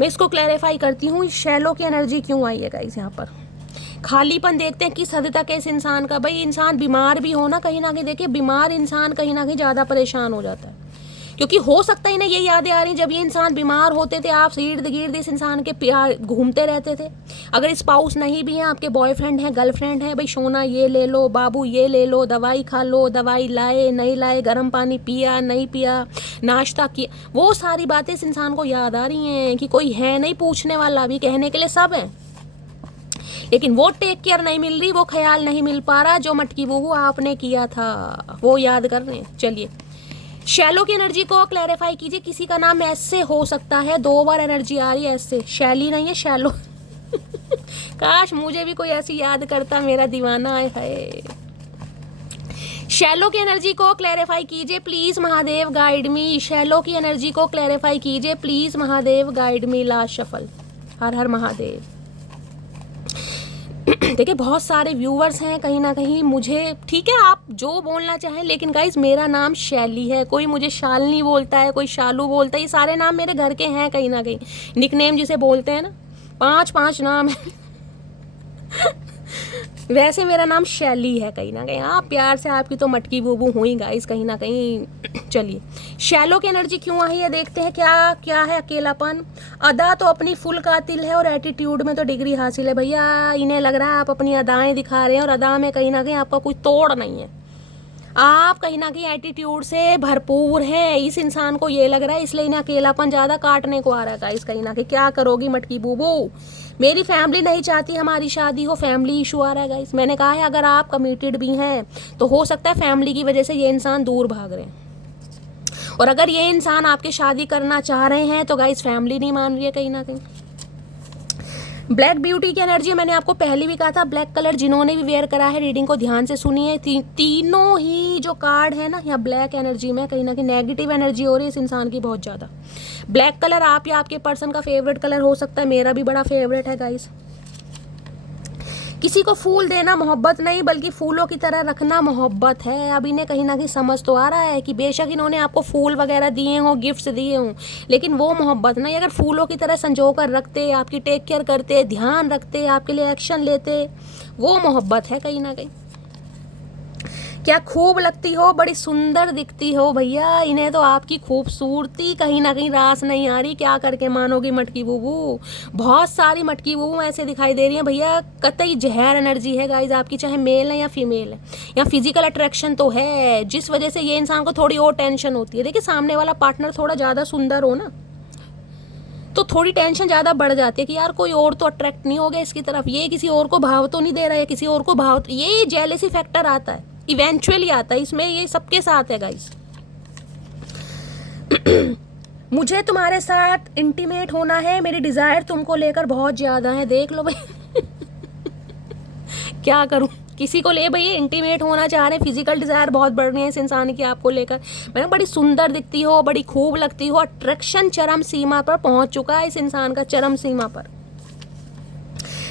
मैं इसको क्लैरिफाई करती हूँ, शैलो की एनर्जी क्यों आई है गाइस यहाँ पर। खालीपन देखते हैं किस हद तक है इस इंसान का। भाई इंसान बीमार भी हो ना कहीं ना कहीं, देखिए बीमार इंसान कहीं ना कहीं ज़्यादा परेशान हो जाता है, क्योंकि हो सकता ही ना ये यादें आ रही, जब ये इंसान बीमार होते थे आप इर्द गिर्द इस इंसान के प्यार घूमते रहते थे। अगर स्पाउस नहीं भी है, आपके बॉयफ्रेंड है, गर्लफ्रेंड है, भाई सोना ये ले लो, बाबू ये ले लो, दवाई खा लो, दवाई लाए नहीं लाए, गर्म पानी पिया नहीं पिया, नाश्ता किया, वो सारी बातें इस इंसान को याद आ रही हैं कि कोई है नहीं पूछने वाला, भी कहने के लिए सब है, लेकिन वो टेक केयर नहीं मिल रही, वो ख्याल नहीं मिल पा रहा जो मटकी बहू आपने किया था, वो याद कर रहे हैं। चलिए शैलो की एनर्जी को क्लैरिफाई कीजिए। किसी का नाम ऐसे हो सकता है, 2 बार एनर्जी आ रही है ऐसे, शैली नहीं है शैलो। काश मुझे भी कोई ऐसी याद करता, मेरा दीवाना है। शैलो की एनर्जी को क्लैरिफाई कीजिए please Mahadev guide me. Shallow की एनर्जी को क्लैरिफाई कीजिए please Mahadev guide me. Last shuffle. हर हर महादेव। देखिए बहुत सारे व्यूवर्स हैं कहीं ना कहीं, मुझे ठीक है आप जो बोलना चाहें, लेकिन गाइज मेरा नाम शैली है। कोई मुझे शालिनी बोलता है, कोई शालू बोलता है, ये सारे नाम मेरे घर के हैं कहीं ना कहीं। निकनेम जिसे बोलते हैं ना, 5 नाम है वैसे मेरा नाम शैली है कहीं ना कहीं। आप प्यार से आपकी तो मटकी बूबू हुई गाइस कहीं ना कहीं। चलिए शैलो की एनर्जी क्यों आई है देखते हैं। क्या क्या है अकेलापन। अदा तो अपनी फुल कातिल है और एटीट्यूड में तो डिग्री हासिल है भैया। इन्हें लग रहा है आप अपनी अदाएं दिखा रहे हैं और अदा में कहीं ना कहीं आपका कोई तोड़ नहीं है। आप कहीं ना कहीं एटीट्यूड से भरपूर हैं। इस इंसान को ये लग रहा है, इसलिए इन्हें अकेलापन ज़्यादा काटने को आ रहा है गाइस कहीं ना कहीं। क्या करोगी मटकी बूबू। मेरी फैमिली नहीं चाहती हमारी शादी हो, फैमिली इशू आ रहा है गाइस। मैंने कहा है अगर आप कमिटेड भी हैं तो हो सकता है फैमिली की वजह से ये इंसान दूर भाग रहे हैं। और अगर ये इंसान आपके शादी करना चाह रहे हैं तो गाइस फैमिली नहीं मान रही है कहीं ना कहीं। ब्लैक ब्यूटी की एनर्जी मैंने आपको पहले भी कहा था। ब्लैक कलर जिन्होंने भी वेयर करा है रीडिंग को ध्यान से सुनिए। तीनों ही जो कार्ड है ना यहाँ ब्लैक एनर्जी में कहीं ना कहीं नेगेटिव एनर्जी हो रही है इस इंसान की बहुत ज़्यादा। ब्लैक कलर आप या आपके पर्सन का फेवरेट कलर हो सकता है, मेरा भी बड़ा फेवरेट है गाइस। किसी को फूल देना मोहब्बत नहीं बल्कि फूलों की तरह रखना मोहब्बत है। अब इन्हें कहीं ना कहीं समझ तो आ रहा है कि बेशक इन्होंने आपको फूल वगैरह दिए हों, गिफ्ट्स दिए हों, लेकिन वो मोहब्बत नहीं। अगर फूलों की तरह संजो कर रखते, आपकी टेक केयर करते, ध्यान रखते, आपके लिए एक्शन लेते, वो मोहब्बत है कहीं ना कहीं। क्या खूब लगती हो, बड़ी सुंदर दिखती हो भैया। इन्हें तो आपकी खूबसूरती कहीं ना कहीं रास नहीं आ रही। क्या करके मानोगी मटकी बूबू। बहुत सारी मटकी बूबू ऐसे दिखाई दे रही हैं भैया, कतई जहर एनर्जी है गाइज आपकी, चाहे मेल है या फीमेल है। या फिजिकल अट्रैक्शन तो है जिस वजह से ये इंसान को थोड़ी और टेंशन होती है। देखिए सामने वाला पार्टनर थोड़ा ज़्यादा सुंदर हो ना तो थोड़ी टेंशन ज़्यादा बढ़ जाती है कि यार कोई और तो अट्रैक्ट नहीं हो गया इसकी तरफ, ये किसी और को भाव तो नहीं दे रहा है, किसी और को भाव, ये जेलसी फैक्टर आता है, इवेंचुअली आता है इसमें। ये सबके साथ है गाइस। मुझे तुम्हारे साथ इंटीमेट होना है, मेरी डिज़ायर तुमको लेकर बहुत ज़्यादा है। देख लो भाई क्या करूं, किसी को ले भाई इंटीमेट होना चाह रहे हैं, फिजिकल डिज़ायर बहुत बढ़ रही है इस इंसान की आपको लेकर। मैंने बड़ी सुंदर दिखती हो, बड़ी खूब लगती हो, अट्रैक्शन चरम सीमा पर पहुंच चुका है इस इंसान का, चरम सीमा पर।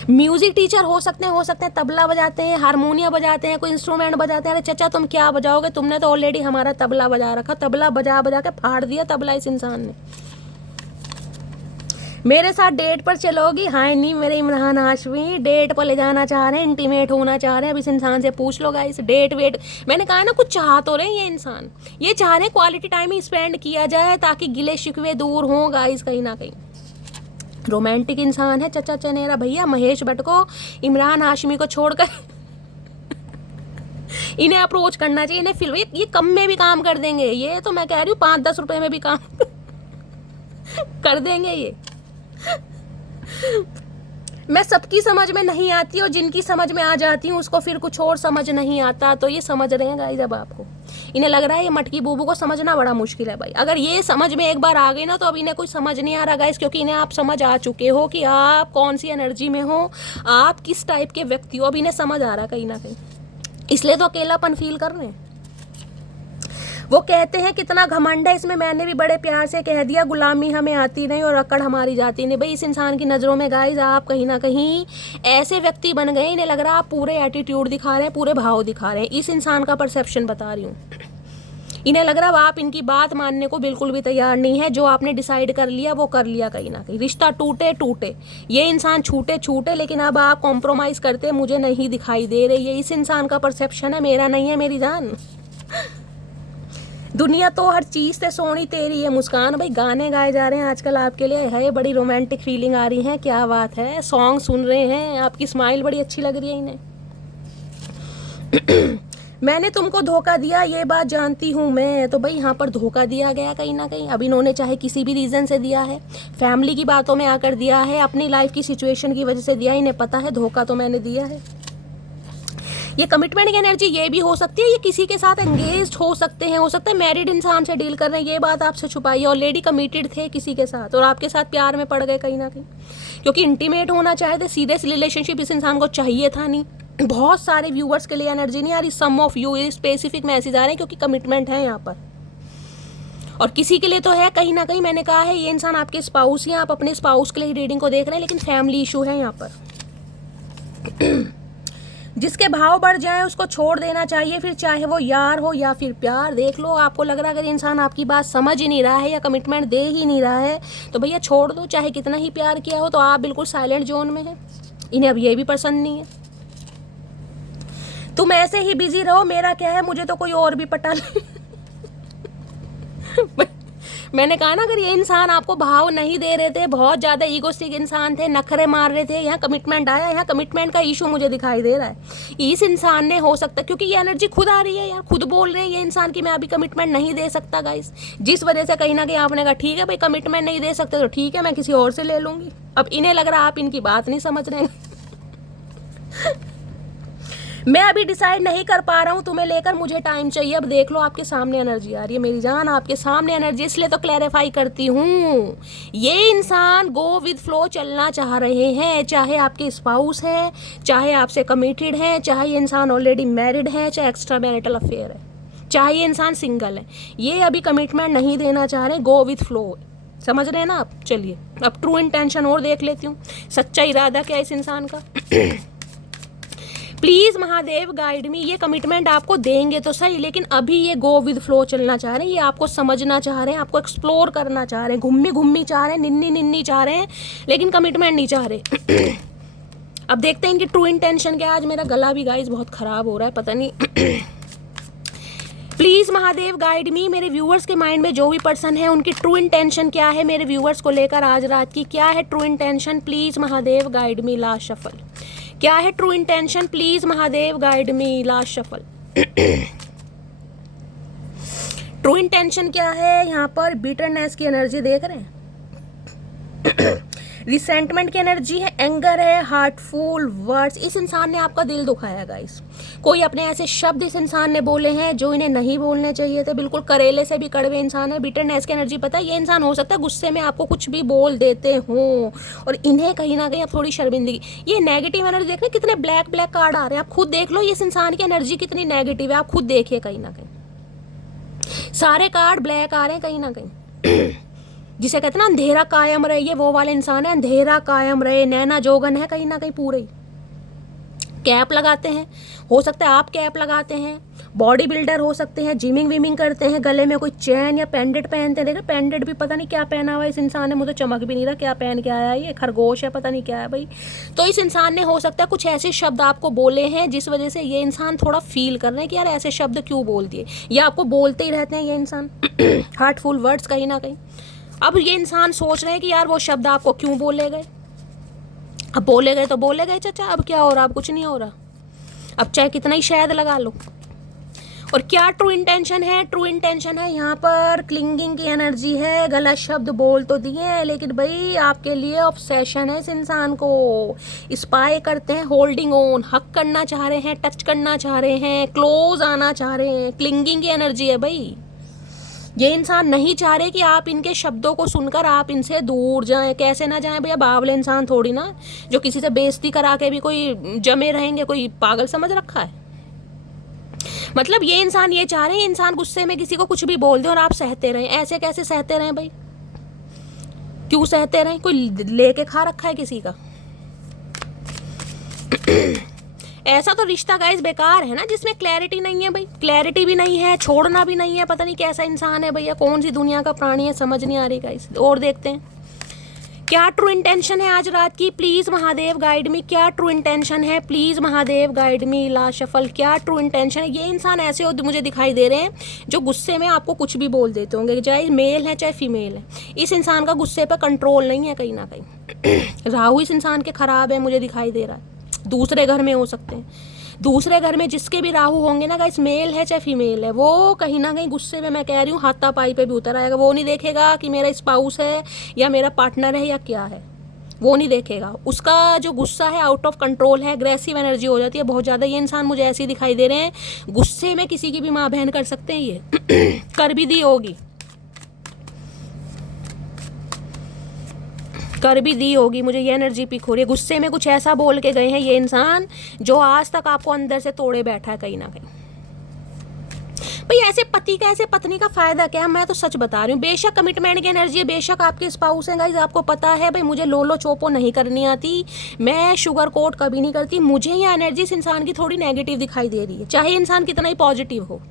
म्यूजिक टीचर हो सकते हैं, तबला बजाते हैं, हारमोनियम बजाते हैं, कोई इंस्ट्रूमेंट बजाते हैं। अरे चाचा तुम क्या बजाओगे, तुमने तो ऑलरेडी हमारा तबला बजा रखा, तबला बजा बजा के फाड़ दिया तबला इस इंसान ने। मेरे साथ डेट पर चलोगी। हाँ नहीं मेरे इमरान हाशमी डेट पर ले जाना चाह रहे हैं, इंटीमेट होना चाह रहे हैं। अब इस इंसान से पूछ लो गाइस, डेट वेट। मैंने कहा ना कुछ चाह तो रहे हैं ये इंसान, ये चाह रहे हैं क्वालिटी टाइम ही स्पेंड किया जाए ताकि गिले शिकवे दूर हों गाइस कहीं ना कहीं। रोमांटिक इंसान है चचा चनेरा भैया। महेश भट्ट को, इमरान हाशमी को छोड़कर इन्हें अप्रोच करना चाहिए। इन्हें फिल्म ये कम में भी काम कर देंगे, ये तो मैं कह रही हूँ 5-10 रुपए में भी काम कर देंगे ये। मैं सबकी समझ में नहीं आती और जिनकी समझ में आ जाती हूँ उसको फिर कुछ और समझ नहीं आता। तो ये समझ रहे हैं गाइस अब आपको। इन्हें लग रहा है ये मटकी बूबू को समझना बड़ा मुश्किल है भाई। अगर ये समझ में एक बार आ गई ना तो अब इन्हें कुछ समझ नहीं आ रहा गाइस, क्योंकि इन्हें आप समझ आ चुके हो कि आप कौन सी एनर्जी में हो, आप किस टाइप के व्यक्ति हो। अब इन्हें समझ आ रहा कहीं ना कहीं, इसलिए तो अकेलापन फील कर रहे हैं। वो कहते हैं कितना घमंड है इसमें, मैंने भी बड़े प्यार से कह दिया, गुलामी हमें आती नहीं और अकड़ हमारी जाती नहीं। भाई इस इंसान की नज़रों में गाइस आप कहीं ना कहीं ऐसे व्यक्ति बन गए, इन्हें लग रहा है आप पूरे एटीट्यूड दिखा रहे हैं, पूरे भाव दिखा रहे हैं। इस इंसान का परसेप्शन बता रही हूँ। इन्हें लग रहा है आप इनकी बात मानने को बिल्कुल भी तैयार नहीं है। जो आपने डिसाइड कर लिया वो कर लिया कहीं ना कहीं। रिश्ता टूटे, ये इंसान छूटे, लेकिन अब आप कॉम्प्रोमाइज़ करते मुझे नहीं दिखाई दे रही है। इस इंसान का परसेप्शन है, मेरा नहीं है मेरी जान। दुनिया तो हर चीज़ से सोनी तेरी है मुस्कान। भाई गाने गाए जा रहे हैं आजकल आपके लिए, है बड़ी रोमांटिक फीलिंग आ रही है, क्या बात है। सॉन्ग सुन रहे हैं, आपकी स्माइल बड़ी अच्छी लग रही है इन्हें। मैंने तुमको धोखा दिया ये बात जानती हूँ मैं। तो भाई यहाँ पर धोखा दिया गया कहीं ना कहीं। अब इन्होंने चाहे किसी भी रीज़न से दिया है, फैमिली की बातों में आकर दिया है, अपनी लाइफ की सिचुएशन की वजह से दिया, इन्हें पता है धोखा तो मैंने दिया है। ये कमिटमेंट की एनर्जी ये भी हो सकती है, ये किसी के साथ एंगेज्ड हो सकते हैं, हो सकता है मैरिड इंसान से डील कर रहे हैं। ये बात आपसे छुपाई है, ऑलरेडी कमिटेड थे किसी के साथ और आपके साथ प्यार में पड़ गए कहीं ना कहीं, क्योंकि इंटीमेट होना चाहे थे, सीरियस रिलेशनशिप इस इंसान को चाहिए था नहीं। बहुत सारे व्यूअर्स के लिए एनर्जी नहीं आ रही, सम ऑफ यू, ये स्पेसिफिक मैसेज आ रहे हैं क्योंकि कमिटमेंट है यहाँ पर। और किसी के लिए तो है कहीं ना कहीं, मैंने कहा है ये इंसान आपके स्पाउस या आप अपने स्पाउस के लिए रीडिंग को देख रहे हैं, लेकिन फैमिली इशू है यहाँ पर। जिसके भाव बढ़ जाए उसको छोड़ देना चाहिए, फिर चाहे वो यार हो या फिर प्यार। देख लो, आपको लग रहा है अगर इंसान आपकी बात समझ ही नहीं रहा है या कमिटमेंट दे ही नहीं रहा है तो भैया छोड़ दो, चाहे कितना ही प्यार किया हो। तो आप बिल्कुल साइलेंट जोन में हैं, इन्हें अब ये भी पसंद नहीं है। तुम ऐसे ही बिजी रहो, मेरा क्या है, मुझे तो कोई और भी पटा ले। मैंने कहा ना, अगर ये इंसान आपको भाव नहीं दे रहे थे, बहुत ज़्यादा ईगोस्टिक इंसान थे, नखरे मार रहे थे, यहाँ कमिटमेंट आया, यहाँ कमिटमेंट का इशू मुझे दिखाई दे रहा है। इस इंसान ने हो सकता है, क्योंकि ये एनर्जी खुद आ रही है यार, खुद बोल रहे हैं ये इंसान की मैं अभी कमिटमेंट नहीं दे सकता गाइस, जिस वजह से कहीं ना कहीं आपने कहा ठीक है भाई कमिटमेंट नहीं दे सकते तो ठीक है मैं किसी और से ले लूँगी। अब इन्हें लग रहा है आप इनकी बात नहीं समझ रहे हैं। मैं अभी डिसाइड नहीं कर पा रहा हूँ तुम्हें लेकर, मुझे टाइम चाहिए। अब देख लो आपके सामने एनर्जी आ रही है मेरी जान, आपके सामने एनर्जी, इसलिए तो क्लैरिफाई करती हूँ। ये इंसान गो विद फ्लो चलना चाह रहे हैं, चाहे आपके स्पाउस है, चाहे आपसे कमिटेड है, चाहे ये इंसान ऑलरेडी मैरिड है, चाहे एक्स्ट्रा मैरिटल अफेयर है, चाहे ये इंसान सिंगल है, ये अभी कमिटमेंट नहीं देना चाह रहे, गो विथ फ्लो। समझ रहे हैं ना आप? चलिए अब ट्रू इंटेंशन और देख लेती हूँ, सच्चा इरादा क्या है इस इंसान का। प्लीज़ महादेव गाइड मी, ये कमिटमेंट आपको देंगे तो सही, लेकिन अभी ये गो विद फ्लो चलना चाह रहे हैं, ये आपको समझना चाह रहे हैं, आपको एक्सप्लोर करना चाह रहे हैं, घुम्मी घुम्मी चाह रहे हैं, निन्नी निन्नी चाह रहे हैं, लेकिन कमिटमेंट नहीं चाह रहे। अब देखते हैं इनकी ट्रू इंटेंशन क्या है। आज मेरा गला भी गाइस बहुत ख़राब हो रहा है, पता नहीं। प्लीज़ महादेव गाइड मी, मेरे व्यूअर्स के माइंड में जो भी पर्सन है उनकी ट्रू इंटेंशन क्या है मेरे व्यूअर्स को लेकर आज रात की, क्या है true intention? Please Mahadev guide me, last shuffle. क्या है true intention? Please Mahadev guide me, last shuffle. True intention क्या है यहाँ पर? बिटरनेस की एनर्जी देख रहे हैं, रिसेंटमेंट की एनर्जी है, एंगर है, हार्टफुल वर्ड्स। इस इंसान ने आपका दिल दुखाया गाइस, कोई अपने ऐसे शब्द इस इंसान ने बोले हैं जो इन्हें नहीं बोलने चाहिए थे, बिल्कुल करेले से भी कड़वे इंसान है। बिटरनेस की एनर्जी पता है, ये इंसान हो सकता है गुस्से में आपको कुछ भी बोल देते हों और इन्हें कहीं ना कहीं अब थोड़ी शर्मिंदगी। ये नेगेटिव एनर्जी देख रहे कितने ब्लैक ब्लैक कार्ड आ रहे हैं, आप खुद देख लो इस इंसान की एनर्जी कितनी नेगेटिव है, आप खुद देखिए, कहीं ना कहीं सारे कार्ड ब्लैक आ रहे हैं कहीं ना कहीं। जिसे कहते हैं ना अंधेरा कायम रहे, ये वो वाले इंसान है, अंधेरा कायम रहे, नैना जोगन है कहीं ना कहीं पूरे। कैप लगाते हैं, हो सकता है आप कैप लगाते हैं, बॉडी बिल्डर हो सकते हैं, जिमिंग विमिंग करते हैं, गले में कोई चैन या पेंडेंट पहनते हैं। देखो पेंडेंट भी पता नहीं क्या पहना हुआ इस इंसान ने, मुझे चमक भी नहीं रहा क्या पहन के आया है, ये खरगोश है पता नहीं क्या है भाई। तो इस इंसान ने हो सकता है कुछ ऐसे शब्द आपको बोले हैं जिस वजह से ये इंसान थोड़ा फील कर रहे हैं कि यार ऐसे शब्द क्यों बोल दिए, या आपको बोलते ही रहते हैं ये इंसान हार्टफुल वर्ड्स कहीं ना कहीं। अब ये इंसान सोच रहे हैं कि यार वो शब्द आपको क्यों बोले गए, अब बोले गए तो बोले गए चाचा, अब क्या हो रहा, अब कुछ नहीं हो रहा, अब चाहे कितना ही शायद लगा लो। और क्या ट्रू इंटेंशन है? ट्रू इंटेंशन है यहाँ पर क्लिंगिंग की एनर्जी है, गलत शब्द बोल तो दिए हैं लेकिन भाई आपके लिए ऑब्सेशन है इस इंसान को, स्पाई करते हैं, होल्डिंग ऑन, हक करना चाह रहे हैं, टच करना चाह रहे हैं, क्लोज आना चाह रहे हैं, क्लिंगिंग की एनर्जी है भाई। ये इंसान नहीं चाह रहे कि आप इनके शब्दों को सुनकर आप इनसे दूर जाएं, कैसे ना जाएं भैया, बावले इंसान थोड़ी ना जो किसी से बेइज्जती करा के भी कोई जमे रहेंगे, कोई पागल समझ रखा है। मतलब ये इंसान ये चाह रहे हैं इंसान गुस्से में किसी को कुछ भी बोल दे और आप सहते रहें, ऐसे कैसे सहते रहें भाई, क्यों सहते रहें, कोई लेके खा रखा है किसी का? ऐसा तो रिश्ता गाइस बेकार है ना जिसमें क्लैरिटी नहीं है भाई, क्लैरिटी भी नहीं है, छोड़ना भी नहीं है, पता नहीं कैसा इंसान है भैया, कौन सी दुनिया का प्राणी है, समझ नहीं आ रही गाइस। और देखते हैं क्या ट्रू इंटेंशन है आज रात की, प्लीज़ महादेव गाइड मी, क्या ट्रू इंटेंशन है, please Mahadev guide me, last shuffle. क्या ट्रू इंटेंशन है? ये इंसान ऐसे हो मुझे दिखाई दे रहे हैं जो गुस्से में आपको कुछ भी बोल देते होंगे, चाहे मेल है चाहे फीमेल है। इस इंसान का गुस्से पर कंट्रोल नहीं है कहीं ना कहीं। राहु इस इंसान के खराब है मुझे दिखाई दे रहा है, दूसरे घर में हो सकते हैं, दूसरे घर में जिसके भी राहु होंगे ना गाइस, मेल है चाहे फीमेल है, वो कहीं ना कहीं गुस्से में, मैं कह रही हूँ हाथापाई पे भी उतर आएगा। वो नहीं देखेगा कि मेरा स्पाउस है या मेरा पार्टनर है या क्या है, वो नहीं देखेगा। उसका जो गुस्सा है आउट ऑफ कंट्रोल है, अग्रेसिव एनर्जी हो जाती है बहुत ज़्यादा। ये इंसान मुझे ऐसे ही दिखाई दे रहे हैं, गुस्से में किसी की भी माँ बहन कर सकते हैं, ये कर भी दी होगी, कर भी दी होगी, मुझे ये एनर्जी पिक हो रही है। गुस्से में कुछ ऐसा बोल के गए हैं ये इंसान जो आज तक आपको अंदर से तोड़े बैठा है कहीं ना कहीं। भाई ऐसे पति का ऐसे पत्नी का फायदा क्या, मैं तो सच बता रही हूँ। बेशक कमिटमेंट की एनर्जी है, बेशक आपके स्पाउस हैं गाइज, आपको पता है भाई मुझे लोलो चोपो नहीं करनी आती, मैं शुगर कोट कभी नहीं करती, मुझे ये एनर्जी इस इंसान की थोड़ी नेगेटिव दिखाई दे रही है, चाहे इंसान कितना ही पॉजिटिव हो,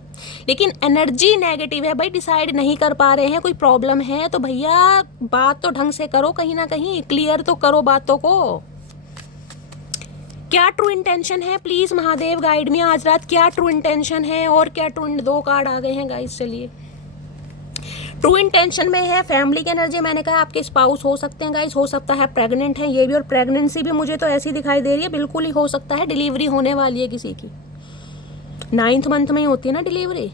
लेकिन एनर्जी नेगेटिव है भाई। डिसाइड नहीं कर पा रहे हैं, कोई प्रॉब्लम है तो भैया बात तो ढंग से करो, कहीं ना कहीं क्लियर तो करो बातों को। क्या ट्रू इंटेंशन है, प्लीज महादेव गाइड मी आज रात, क्या ट्रू इंटेंशन है और क्या ट्रू, 2 कार्ड आ गए हैं गाइस। चलिए ट्रू इंटेंशन में है फैमिली की एनर्जी, मैंने कहा आपके स्पाउस हो सकते हैं गाइस, हो सकता है प्रेग्नेंट है ये भी, और प्रेगनेंसी भी मुझे तो ऐसी दिखाई दे रही है, बिल्कुल ही हो सकता है डिलीवरी होने वाली है किसी की, 9th मंथ में ही होती है ना डिलीवरी।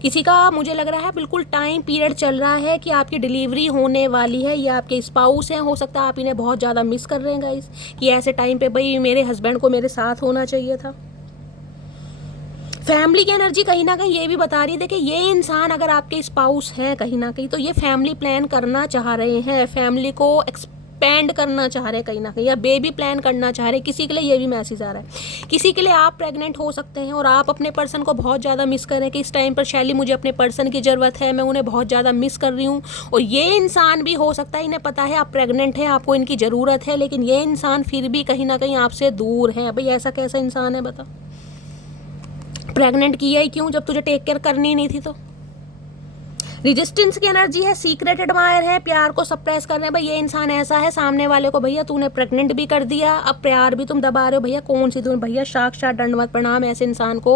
किसी का मुझे लग रहा है बिल्कुल टाइम पीरियड चल रहा है कि आपकी डिलीवरी होने वाली है, या आपके स्पाउस हैं, हो सकता है आप इन्हें बहुत ज़्यादा मिस कर रहे हैं गाइस, कि ऐसे टाइम पे भाई मेरे हस्बैंड को मेरे साथ होना चाहिए था। फैमिली की एनर्जी कहीं ना कहीं ये भी बता रही है, देखिए ये इंसान अगर आपके स्पाउस हैं कहीं ना कहीं तो ये फैमिली प्लान करना चाह रहे हैं, फैमिली को एक्सपेंड करना चाह रहे हैं कहीं ना कहीं, या बेबी प्लान करना चाह रहे हैं। किसी के लिए ये भी मैसेज आ रहा है, किसी के लिए आप प्रेग्नेंट हो सकते हैं और आप अपने पर्सन को बहुत ज़्यादा मिस कर रहे हैं कि इस टाइम पर शैली मुझे अपने पर्सन की ज़रूरत है, मैं उन्हें बहुत ज़्यादा मिस कर रही हूँ। और ये इंसान भी हो सकता है इन्हें पता है आप प्रेग्नेंट हैं, आपको इनकी ज़रूरत है, लेकिन ये इंसान फिर भी कहीं ना कहीं आपसे दूर है। भाई ऐसा कैसा इंसान है बता, प्रेग्नेंट किया ही क्यों जब तुझे टेक केयर करनी नहीं थी तो। रेजिस्टेंस की एनर्जी है, सीक्रेट एडमायर है, प्यार को सप्रेस कर रहे हैं। भाई ये इंसान ऐसा है सामने वाले को, भैया तूने प्रेग्नेंट भी कर दिया, अब प्यार भी तुम दबा रहे हो, भैया कौन सी तुम, भैया साक्षात दंडवत प्रणाम ऐसे इंसान को।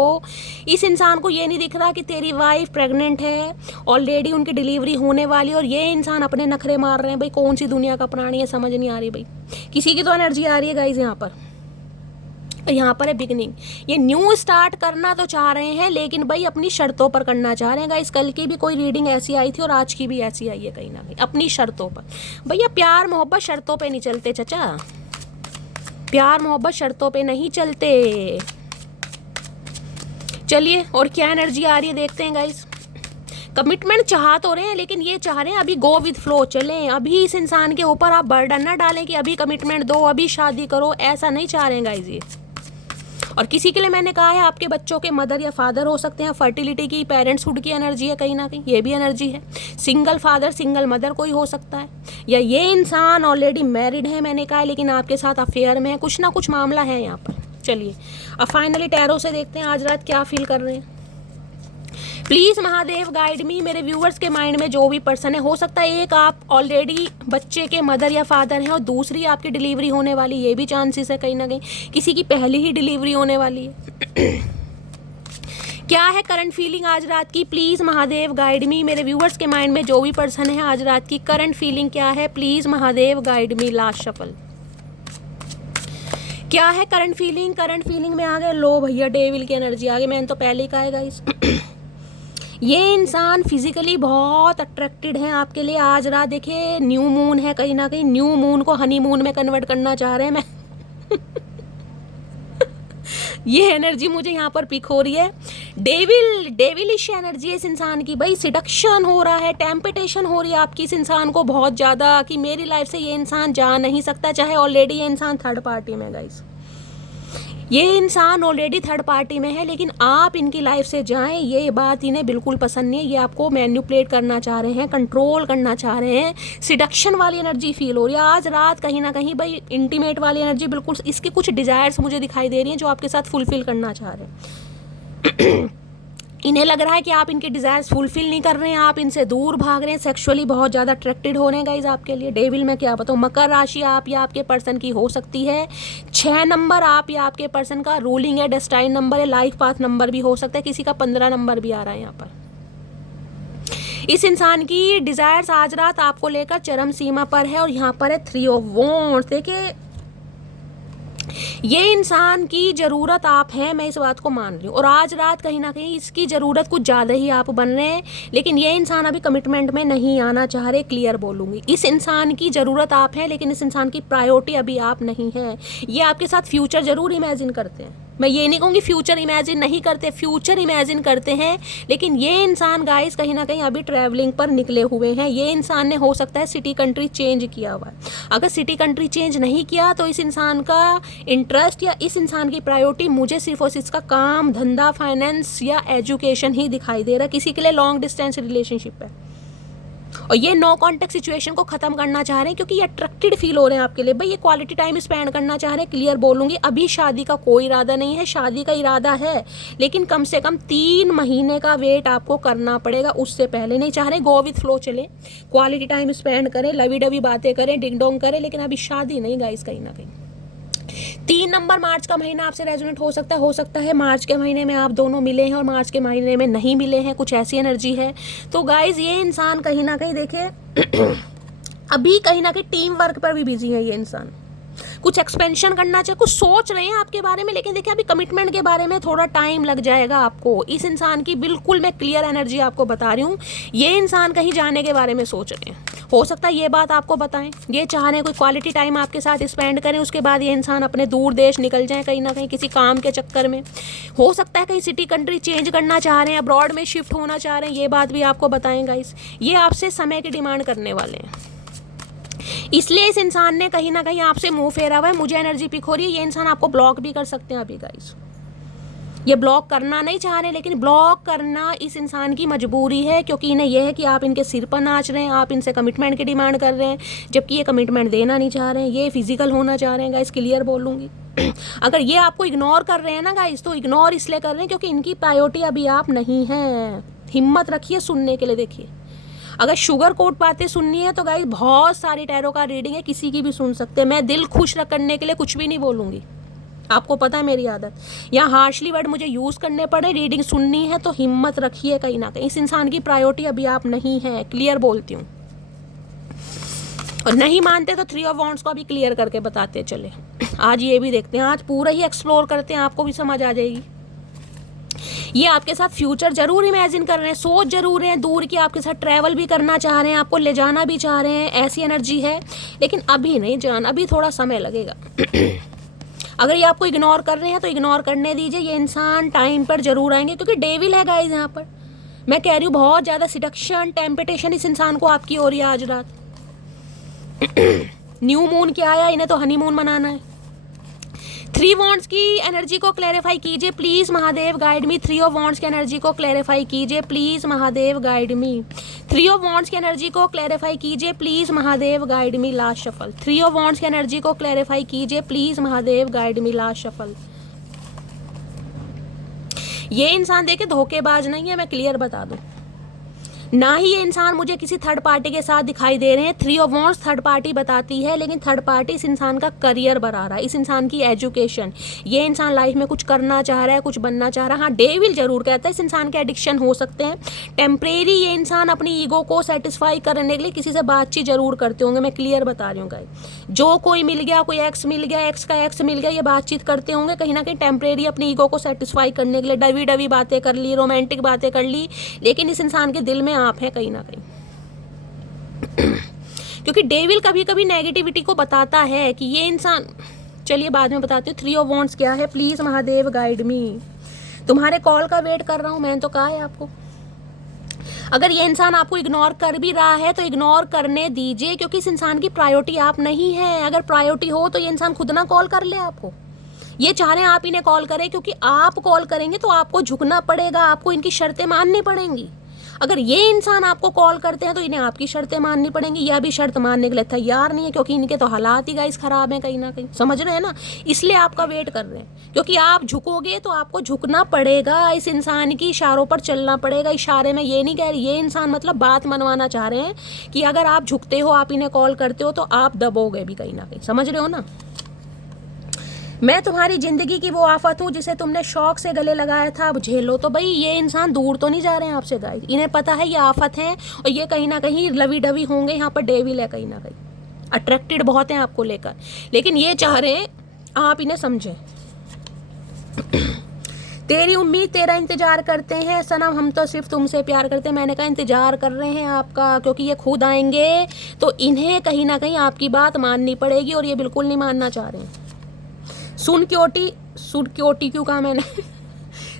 इस इंसान को ये नहीं दिख रहा कि तेरी वाइफ प्रेग्नेंट है, ऑलरेडी उनकी डिलीवरी होने वाली, और ये इंसान अपने नखरे मार रहे हैं। भाई कौन सी दुनिया का प्राणी है, समझ नहीं आ रही। भाई किसी की तो एनर्जी आ रही है गाइज यहाँ पर है बिगनिंग, ये न्यू स्टार्ट करना तो चाह रहे हैं, लेकिन भाई अपनी शर्तों पर करना चाह रहे हैं गाइस। कल की भी कोई रीडिंग ऐसी आई थी और आज की भी ऐसी आई है कहीं ना कहीं, अपनी शर्तों पर। भैया प्यार मोहब्बत शर्तों पे नहीं चलते चचा, प्यार मोहब्बत शर्तों पे नहीं चलते। चलिए और क्या एनर्जी आ रही है देखते हैं गाइस। कमिटमेंट चाह तो रहे हैं, लेकिन ये चाह रहे हैं अभी गो विद फ्लो चलें, अभी इस इंसान के ऊपर आप बर्डन ना डालें कि अभी कमिटमेंट दो, अभी शादी करो, ऐसा नहीं चाह रहे हैं गाइस ये। और किसी के लिए मैंने कहा है आपके बच्चों के मदर या फादर हो सकते हैं, फर्टिलिटी की, पेरेंट्सहुड की एनर्जी है कहीं ना कहीं, ये भी एनर्जी है। सिंगल फादर सिंगल मदर कोई हो सकता है, या ये इंसान ऑलरेडी मैरिड है मैंने कहा है, लेकिन आपके साथ अफेयर में है, कुछ ना कुछ मामला है यहाँ पर। चलिए अब फाइनली टैरो से देखते हैं आज रात क्या फील कर रहे हैं। प्लीज़ महादेव गाइड मी, मेरे व्यूअर्स के माइंड में जो भी पर्सन है, हो सकता है एक आप ऑलरेडी बच्चे के मदर या फादर हैं और दूसरी आपकी डिलीवरी होने वाली, ये भी चांसेस है कहीं ना कहीं, किसी की पहली ही डिलीवरी होने वाली है। क्या है करंट फीलिंग आज रात की, प्लीज़ महादेव गाइड मी, मेरे व्यूअर्स के माइंड में जो भी पर्सन है आज रात की करंट फीलिंग क्या है, please Mahadev guide me. Last shuffle क्या है करंट फीलिंग, करंट फीलिंग में आ गए लो भैया डेविल की एनर्जी आ गई, मैंने तो पहले ही कहा है गाइस। ये इंसान फिजिकली बहुत अट्रैक्टेड है आपके लिए आज रात। देखिए न्यू मून है कहीं ना कहीं, न्यू मून को हनी मून में कन्वर्ट करना चाह रहे हैं मैं ये एनर्जी मुझे यहाँ पर पिक हो रही है, डेविलिश एनर्जी है इस इंसान की। भाई सिडक्शन हो रहा है, टेम्पटेशन हो रही है आपकी इस इंसान को बहुत ज़्यादा, कि मेरी लाइफ से ये इंसान जा नहीं सकता, चाहे ऑलरेडी ये इंसान थर्ड पार्टी में। गाइस ये इंसान ऑलरेडी थर्ड पार्टी में है, लेकिन आप इनकी लाइफ से जाएं ये बात इन्हें बिल्कुल पसंद नहीं है। ये आपको मैन्युपुलेट करना चाह रहे हैं, कंट्रोल करना चाह रहे हैं, सिडक्शन वाली एनर्जी फील हो रही है आज रात कहीं ना कहीं। भाई इंटीमेट वाली एनर्जी बिल्कुल, इसकी कुछ डिज़ायर्स मुझे दिखाई दे रही हैं जो आपके साथ फुलफिल करना चाह रहे हैं। इन्हें लग रहा है कि आप इनके डिज़ायर्स फुलफिल नहीं कर रहे हैं, आप इनसे दूर भाग रहे हैं, सेक्सुअली बहुत ज़्यादा अट्रैक्टेड हो रहे हैं गाइज आपके लिए। डेविल में क्या बताऊँ, मकर राशि आप या आपके पर्सन की हो सकती है, 6 नंबर आप या आपके पर्सन का रूलिंग है, डेस्टाइन नंबर है, लाइफ पाथ नंबर भी हो सकता है, किसी का 15 नंबर भी आ रहा है यहाँ पर। इस इंसान की डिज़ायर्स आज रात आपको लेकर चरम सीमा पर है, और यहाँ पर है 3 ऑफ वॉन्ड्स। देखिए ये इंसान की ज़रूरत आप हैं, मैं इस बात को मान रही हूँ, और आज रात कहीं ना कहीं इसकी ज़रूरत कुछ ज़्यादा ही आप बन रहे हैं, लेकिन ये इंसान अभी कमिटमेंट में नहीं आना चाह रहे। क्लियर बोलूँगी, इस इंसान की ज़रूरत आप है, लेकिन इस इंसान की प्रायोरिटी अभी आप नहीं है। ये आपके साथ फ्यूचर ज़रूर इमेजिन करते हैं, मैं ये नहीं कहूँगी फ्यूचर इमेजिन नहीं करते, फ्यूचर इमेजिन करते हैं, लेकिन ये इंसान गाइस कहीं ना कहीं अभी ट्रैवलिंग पर निकले हुए हैं। ये इंसान ने हो सकता है सिटी कंट्री चेंज किया हुआ है। अगर सिटी कंट्री चेंज नहीं किया तो इस इंसान का इंटरेस्ट या इस इंसान की प्रायोरिटी मुझे सिर्फ और सिर्फ इसका काम धंधा फाइनेंस या एजुकेशन ही दिखाई दे रहा है। किसी के लिए लॉन्ग डिस्टेंस रिलेशनशिप है और ये नो कॉन्टेक्ट सिचुएशन को खत्म करना चाह रहे हैं क्योंकि ये अट्रैक्टेड फील हो रहे हैं आपके लिए। भाई ये क्वालिटी टाइम स्पेंड करना चाह रहे हैं। क्लियर बोलूँगी, अभी शादी का कोई इरादा नहीं है, शादी का इरादा है लेकिन कम से कम 3 महीने का वेट आपको करना पड़ेगा, उससे पहले नहीं चाह रहे। गो विथ फ्लो चले, क्वालिटी टाइम स्पेंड करें, लवी डवी बातें करें, डिंग डोंग करें, लेकिन अभी शादी नहीं गाइस। कहीं ना कहीं 3 नंबर मार्च का महीना आपसे रेजोनेट हो सकता है मार्च के महीने में आप दोनों मिले हैं और मार्च के महीने में नहीं मिले हैं, कुछ ऐसी एनर्जी है। तो गाइज ये इंसान कहीं ना कहीं देखिए अभी कहीं ना कहीं टीम वर्क पर भी बिजी है। ये इंसान कुछ एक्सपेंशन करना चाहिए, कुछ सोच रहे हैं आपके बारे में, लेकिन देखिए अभी कमिटमेंट के बारे में थोड़ा टाइम लग जाएगा आपको। इस इंसान की बिल्कुल मैं क्लियर एनर्जी आपको बता रही हूँ। ये इंसान कहीं जाने के बारे में सोच रहे हैं, हो सकता है ये बात आपको बताएं। ये चाह रहे हैं कोई क्वालिटी टाइम आपके साथ स्पेंड करें, उसके बाद ये इंसान अपने दूर देश निकल जाएं कहीं ना कहीं किसी काम के चक्कर में। हो सकता है कहीं सिटी कंट्री चेंज करना चाह रहे हैं, अब्रॉड में शिफ्ट होना चाह रहे हैं, ये बात भी आपको बताएंगा। ये आपसे समय की डिमांड करने वाले हैं, इसलिए इस इंसान ने कहीं ना कहीं आपसे मुंह फेरा हुआ है। मुझे एनर्जी पिक हो रही है, ये इंसान आपको ब्लॉक भी कर सकते हैं अभी गाइस। ये ब्लॉक करना नहीं चाह रहे, लेकिन ब्लॉक करना इस इंसान की मजबूरी है क्योंकि इन्हें यह है कि आप इनके सिर पर नाच रहे हैं, आप इनसे कमिटमेंट की डिमांड कर रहे हैं, जबकि ये कमिटमेंट देना नहीं चाह रहे हैं, ये फिजिकल होना चाह रहे हैं गाइस। क्लियर बोलूँगी अगर ये आपको इग्नोर कर रहे हैं ना गाइस, तो इग्नोर इसलिए कर रहे हैं क्योंकि इनकी प्रायोरिटी अभी आप नहीं हैं। हिम्मत रखिए सुनने के लिए। देखिए अगर शुगर कोट बातें सुननी है तो गाइस बहुत सारी टैरो का रीडिंग है, किसी की भी सुन सकते हैं। मैं दिल खुश करने के लिए कुछ भी नहीं बोलूँगी, आपको पता है मेरी आदत। यहाँ हार्शली वर्ड मुझे यूज़ करने पड़े, रीडिंग सुननी है तो हिम्मत रखिए कहीं ना कहीं। इस इंसान की प्रायोरिटी अभी आप नहीं है, क्लियर बोलती हूँ। और नहीं मानते तो 3 ऑफ वॉन्ड्स को अभी क्लियर करके बताते चले। आज ये भी देखते हैं, आज पूरा ही एक्सप्लोर करते हैं, आपको भी समझ आ जाएगी। ये आपके साथ फ्यूचर जरूर इमेजिन कर रहे हैं, सोच जरूर रहे हैं दूर की, आपके साथ ट्रैवल भी करना चाह रहे हैं, आपको ले जाना भी चाह रहे हैं, ऐसी एनर्जी है। लेकिन अभी नहीं जान, अभी थोड़ा समय लगेगा। अगर ये आपको इग्नोर कर रहे हैं तो इग्नोर करने दीजिए, ये इंसान टाइम पर जरूर आएंगे क्योंकि डेविल है गाइस। यहाँ पर मैं कह रही हूँ बहुत ज़्यादा सिडक्शन टेम्पटेशन इस इंसान को आपकी हो रही है आज रात। न्यू मून क्या आया, इन्हें तो हनीमून मनाना है। 3 वॉन्ड्स की एनर्जी को क्लैरिफाई कीजिए please Mahadev guide me. 3 of wands की एनर्जी को क्लैरिफाई कीजिए please Mahadev guide me. 3 of wands की एनर्जी को क्लैरिफाई कीजिए please Mahadev guide me. Last shuffle. 3 of wands की एनर्जी को क्लैरिफाई कीजिए please Mahadev guide me. Last shuffle. ये इंसान देखे धोखेबाज नहीं है, मैं क्लियर बता दूं। ना ही ये इंसान मुझे किसी थर्ड पार्टी के साथ दिखाई दे रहे हैं। 3 ऑफ वॉन्ड्स थर्ड पार्टी बताती है, लेकिन थर्ड पार्टी इस इंसान का करियर बना रहा है, इस इंसान की एजुकेशन। ये इंसान लाइफ में कुछ करना चाह रहा है, कुछ बनना चाह रहा है। हाँ, डेविल जरूर कहता है इस इंसान के एडिक्शन हो सकते हैं टेम्परेरी। ये इंसान अपनी ईगो को सेटिस्फाई करने के लिए किसी से बातचीत जरूर करते होंगे, मैं क्लियर बता रही हूँ गाइस। जो कोई मिल गया, कोई एक्स मिल गया, एक्स का एक्स मिल गया, ये बातचीत करते होंगे कहीं ना कहीं टेम्परेरी अपनी ईगो को सेटिस्फाई करने के लिए। डवी डवी बातें कर ली, रोमांटिक बातें कर ली, लेकिन इस इंसान के दिल में आप है कहीं ना कहीं। क्योंकि डेविल कभी कभी नेगेटिविटी को बताता है कि ये इंसान, चलिए बाद में बताती हूँ। 3 ऑफ वॉन्ड्स क्या है, प्लीज महादेव गाइड मी। तुम्हारे कॉल का वेट कर रहा हूं, मैंने तो कहा है आपको। अगर ये इंसान आपको इग्नोर कर भी रहा है तो इग्नोर करने दीजिए, क्योंकि इस इंसान की प्रायोरिटी आप नहीं है। अगर प्रायोरिटी हो तो ये इंसान खुद ना कॉल कर ले आपको। ये चाह रहे हैं आप इन्हें कॉल करें, क्योंकि आप कॉल करेंगे तो आपको झुकना पड़ेगा, आपको इनकी शर्तें माननी पड़ेंगी। अगर ये इंसान आपको कॉल करते हैं तो इन्हें आपकी शर्तें माननी पड़ेंगी। यह भी शर्त मानने के लिए तैयार नहीं है, क्योंकि इनके तो हालात ही गाइस खराब हैं कहीं ना कहीं, समझ रहे हैं ना। इसलिए आपका वेट कर रहे हैं, क्योंकि आप झुकोगे तो आपको झुकना पड़ेगा, इस इंसान की इशारों पर चलना पड़ेगा। इशारे में ये नहीं कह रही, ये इंसान मतलब बात मनवाना चाह रहे हैं कि अगर आप झुकते हो, आप इन्हें कॉल करते हो तो आप दबोगे भी कहीं ना कहीं, समझ रहे हो ना। मैं तुम्हारी जिंदगी की वो आफत हूँ जिसे तुमने शौक से गले लगाया था, अब झेलो। तो भाई ये इंसान दूर तो नहीं जा रहे हैं आपसे गाइस, इन्हें पता है ये आफत है और ये कहीं ना कहीं लवी डवी होंगे। यहाँ पर डेविल है कहीं ना कहीं, अट्रैक्टेड बहुत हैं आपको लेकर, लेकिन ये चाह रहे हैं आप इन्हें समझें। तेरी उम्मीद तेरा इंतजार करते हैं सनम, हम तो सिर्फ तुमसे प्यार करते हैं। मैंने कहा इंतजार कर रहे हैं आपका, क्योंकि ये खुद आएंगे तो इन्हें कहीं ना कहीं आपकी बात माननी पड़ेगी और ये बिल्कुल नहीं मानना चाह रहे हैं। सुन क्यूटी क्यों कहा मैंने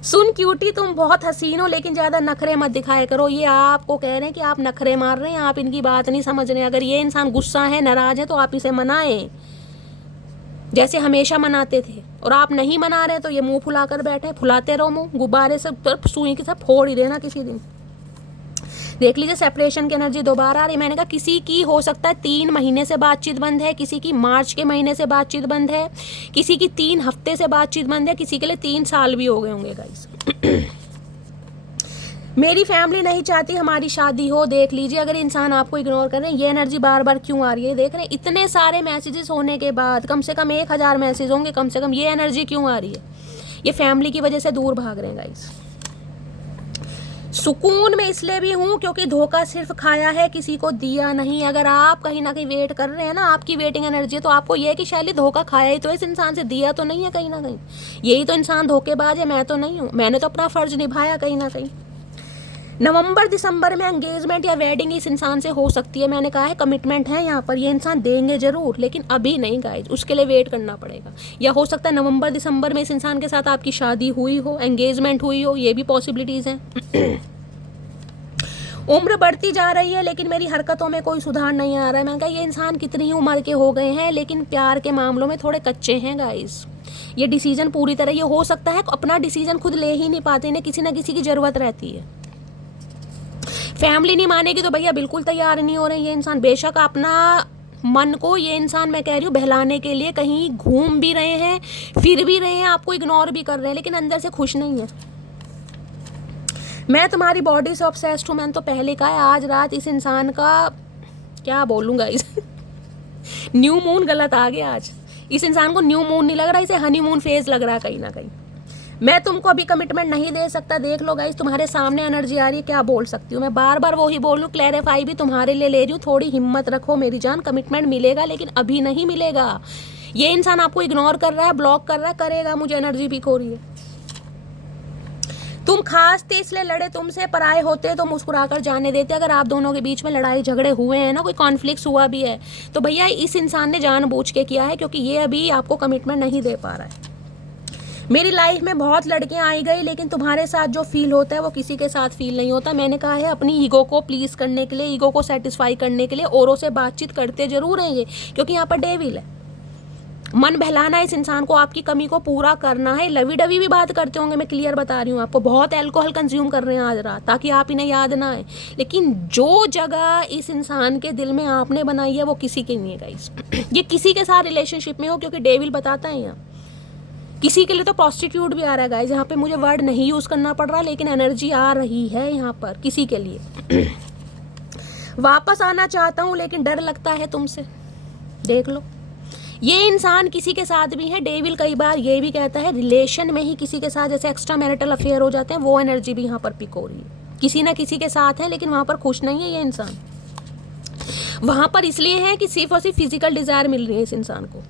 सुन क्यूटी, तुम बहुत हसीन हो लेकिन ज़्यादा नखरे मत दिखाया करो। ये आपको कह रहे हैं कि आप नखरे मार रहे हैं, आप इनकी बात नहीं समझ रहे हैं। अगर ये इंसान गुस्सा है, नाराज़ है, तो आप इसे मनाएं जैसे हमेशा मनाते थे। और आप नहीं मना रहे तो ये मुंह फुलाकर बैठे, फुलाते रहो मुंह, गुब्बारे से सुई के साथ फोड़ ही देना किसी दिन। देख लीजिए सेपरेशन की एनर्जी दोबारा आ रही है। मैंने कहा किसी की हो सकता है 3 महीने से बातचीत बंद है, किसी की मार्च के महीने से बातचीत बंद है, किसी की 3 हफ्ते से बातचीत बंद है, किसी के लिए 3 साल भी हो गए होंगे गाइस। मेरी फैमिली नहीं चाहती हमारी शादी हो। देख लीजिए अगर इंसान आपको इग्नोर कर रहे हैं, ये एनर्जी बार बार क्यों आ रही है। देख रहे हैं इतने सारे मैसेजेस होने के बाद, कम से कम 1000 मैसेज होंगे कम से कम, ये एनर्जी क्यों आ रही है। ये फैमिली की वजह से दूर भाग रहे हैं गाइस। सुकून में इसलिए भी हूँ क्योंकि धोखा सिर्फ खाया है, किसी को दिया नहीं। अगर आप कहीं ना कहीं वेट कर रहे हैं ना, आपकी वेटिंग एनर्जी है, तो आपको ये है कि शैली धोखा खाया ही तो इस इंसान से, दिया तो नहीं है कहीं ना कहीं। यही तो इंसान धोखेबाज है, मैं तो नहीं हूँ। मैंने तो अपना फर्ज निभाया कहीं ना कहीं। नवंबर दिसंबर में एंगेजमेंट या वेडिंग इस इंसान से हो सकती है। मैंने कहा है कमिटमेंट है यहाँ पर, ये इंसान देंगे जरूर, लेकिन अभी नहीं गाइज, उसके लिए वेट करना पड़ेगा। या हो सकता है नवंबर दिसंबर में इस इंसान के साथ आपकी शादी हुई हो, एंगेजमेंट हुई हो, ये भी पॉसिबिलिटीज़ हैं। उम्र बढ़ती जा रही है लेकिन मेरी हरकतों में कोई सुधार नहीं आ रहा है। मैंने कहा ये इंसान कितनी ही उम्र के हो गए हैं लेकिन प्यार के मामलों में थोड़े कच्चे हैं गाइज। ये डिसीजन पूरी तरह, ये हो सकता है अपना डिसीजन खुद ले ही नहीं पाते, इन्हें किसी ना किसी की ज़रूरत रहती है। फैमिली नहीं मानेगी तो भैया बिल्कुल तैयार नहीं हो रहे ये इंसान। बेशक अपना मन को, ये इंसान मैं कह रही हूँ, बहलाने के लिए कहीं घूम भी रहे हैं, फिर भी रहे हैं, आपको इग्नोर भी कर रहे हैं, लेकिन अंदर से खुश नहीं है। मैं तुम्हारी बॉडी से ऑब्सेस्ड हूँ, मैंने तो पहले कहा है। आज रात इस इंसान का क्या बोलूँगा इस न्यू मून गलत आ गया आज। इस इंसान को न्यू मून नहीं लग रहा, इसे हनीमून फेज लग रहा है कहीं ना कहीं। मैं तुमको अभी कमिटमेंट नहीं दे सकता। देख लो गाइस, तुम्हारे सामने एनर्जी आ रही है, क्या बोल सकती हूँ मैं। बार बार वही बोल लूँ, क्लैरिफाई भी तुम्हारे लिए ले रही हूँ। थोड़ी हिम्मत रखो मेरी जान, कमिटमेंट मिलेगा लेकिन अभी नहीं मिलेगा। ये इंसान आपको इग्नोर कर रहा है, ब्लॉक कर रहा है, करेगा। मुझे एनर्जी पिक हो रही है। तुम खास थे इसलिए लड़े, तुमसे पराए होते तो मुस्कुराकर जाने देते। अगर आप दोनों के बीच में लड़ाई झगड़े हुए हैं ना, कोई कॉन्फ्लिक्ट हुआ भी है, तो भैया इस इंसान ने जानबूझ के किया है क्योंकि ये अभी आपको कमिटमेंट नहीं दे पा रहा है। मेरी लाइफ में बहुत लड़कियां आई गई लेकिन तुम्हारे साथ जो फील होता है वो किसी के साथ फील नहीं होता। मैंने कहा है अपनी ईगो को प्लीज़ करने के लिए, ईगो को सेटिस्फाई करने के लिए औरों से बातचीत करते जरूर रहेंगे क्योंकि यहाँ पर डेविल है। मन बहलाना है इस इंसान को, आपकी कमी को पूरा करना है। लवी डवी भी बात करते होंगे, मैं क्लियर बता रही हूँ आपको। बहुत अल्कोहल कंज्यूम कर रहे हैं आज रात ताकि आप इन्हें याद ना आए। लेकिन जो जगह इस इंसान के दिल में आपने बनाई है वो किसी की नहीं है गाइस। ये किसी के साथ रिलेशनशिप में हो क्योंकि डेविल बताता है यहाँ। किसी के लिए तो प्रोस्टिट्यूट भी आ रहा है गाइस। यहाँ पे मुझे वर्ड नहीं यूज़ करना पड़ रहा लेकिन एनर्जी आ रही है यहाँ पर किसी के लिए। वापस आना चाहता हूँ लेकिन डर लगता है तुमसे। देख लो, ये इंसान किसी के साथ भी है। डेविल कई बार ये भी कहता है रिलेशन में ही किसी के साथ जैसे एक्स्ट्रा मैरिटल अफेयर हो जाते हैं, वो एनर्जी भी यहाँ पर पिक हो रही है। किसी ना किसी के साथ है लेकिन वहाँ पर खुश नहीं है ये इंसान। वहाँ पर इसलिए है कि सिर्फ और सिर्फ फिजिकल डिजायर मिल रही है इस इंसान को।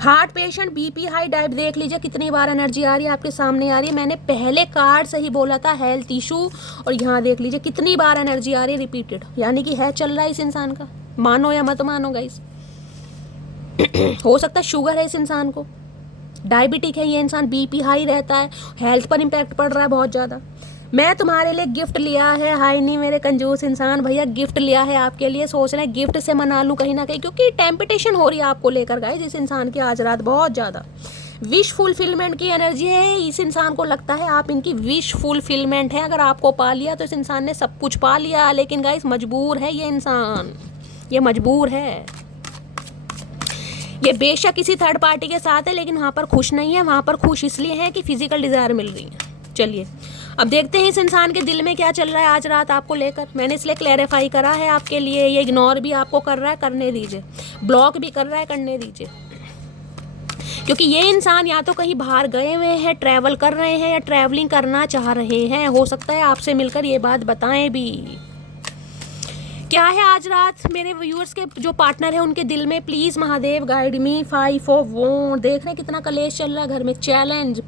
Heart patient, BP high, diet. देख लीजिए कितनी बार एनर्जी आ रही है आपके सामने आ रही है। मैंने पहले कार्ड से ही बोला था हेल्थ इशू, और यहाँ देख लीजिए कितनी बार एनर्जी आ रही है रिपीटेड। यानी कि है चल रहा है इस इंसान का, मानो या मत मानो गाइस। हो सकता है शुगर है इस इंसान को, डायबिटिक है ये इंसान, बीपी हाई रहता है, हेल्थ पर इम्पैक्ट पड़ रहा है बहुत ज़्यादा। मैं तुम्हारे लिए गिफ्ट लिया है। हाय नहीं मेरे कंजूस इंसान, भैया गिफ्ट लिया है आपके लिए। सोच रहे हैं गिफ्ट से मना लूँ कहीं ना कहीं, क्योंकि टेम्पटेशन हो रही है आपको लेकर गाइस इस इंसान की आज रात बहुत ज़्यादा। विश फुलफिलमेंट की एनर्जी है। इस इंसान को लगता है आप इनकी विश फुलफिलमेंट है। अगर आपको पा लिया तो इस इंसान ने सब कुछ पा लिया, लेकिन गाइस मजबूर है ये इंसान, ये मजबूर है। ये बेशक किसी थर्ड पार्टी के साथ है लेकिन वहाँ पर खुश नहीं है। वहाँ पर खुश इसलिए है कि फिजिकल डिज़ायर मिल रही है। चलिए अब देखते हैं इस इंसान के दिल में क्या चल रहा है आज रात आपको लेकर। मैंने इसलिए क्लैरिफाई करा है आपके लिए। ये इग्नोर भी आपको कर रहा है, करने दीजिए। ब्लॉक भी कर रहा है, करने दीजिए। क्योंकि ये इंसान या तो कहीं बाहर गए हुए हैं, ट्रैवल कर रहे हैं, या ट्रैवलिंग करना चाह रहे हैं। हो सकता है आपसे मिलकर ये बात बताएं भी। क्या है आज रात मेरे व्यूअर्स के जो पार्टनर है उनके दिल में, please Mahadev guide me. 5 of wands. देख रहे हैं कितना कलेश चल रहा है घर में, चैलेंज,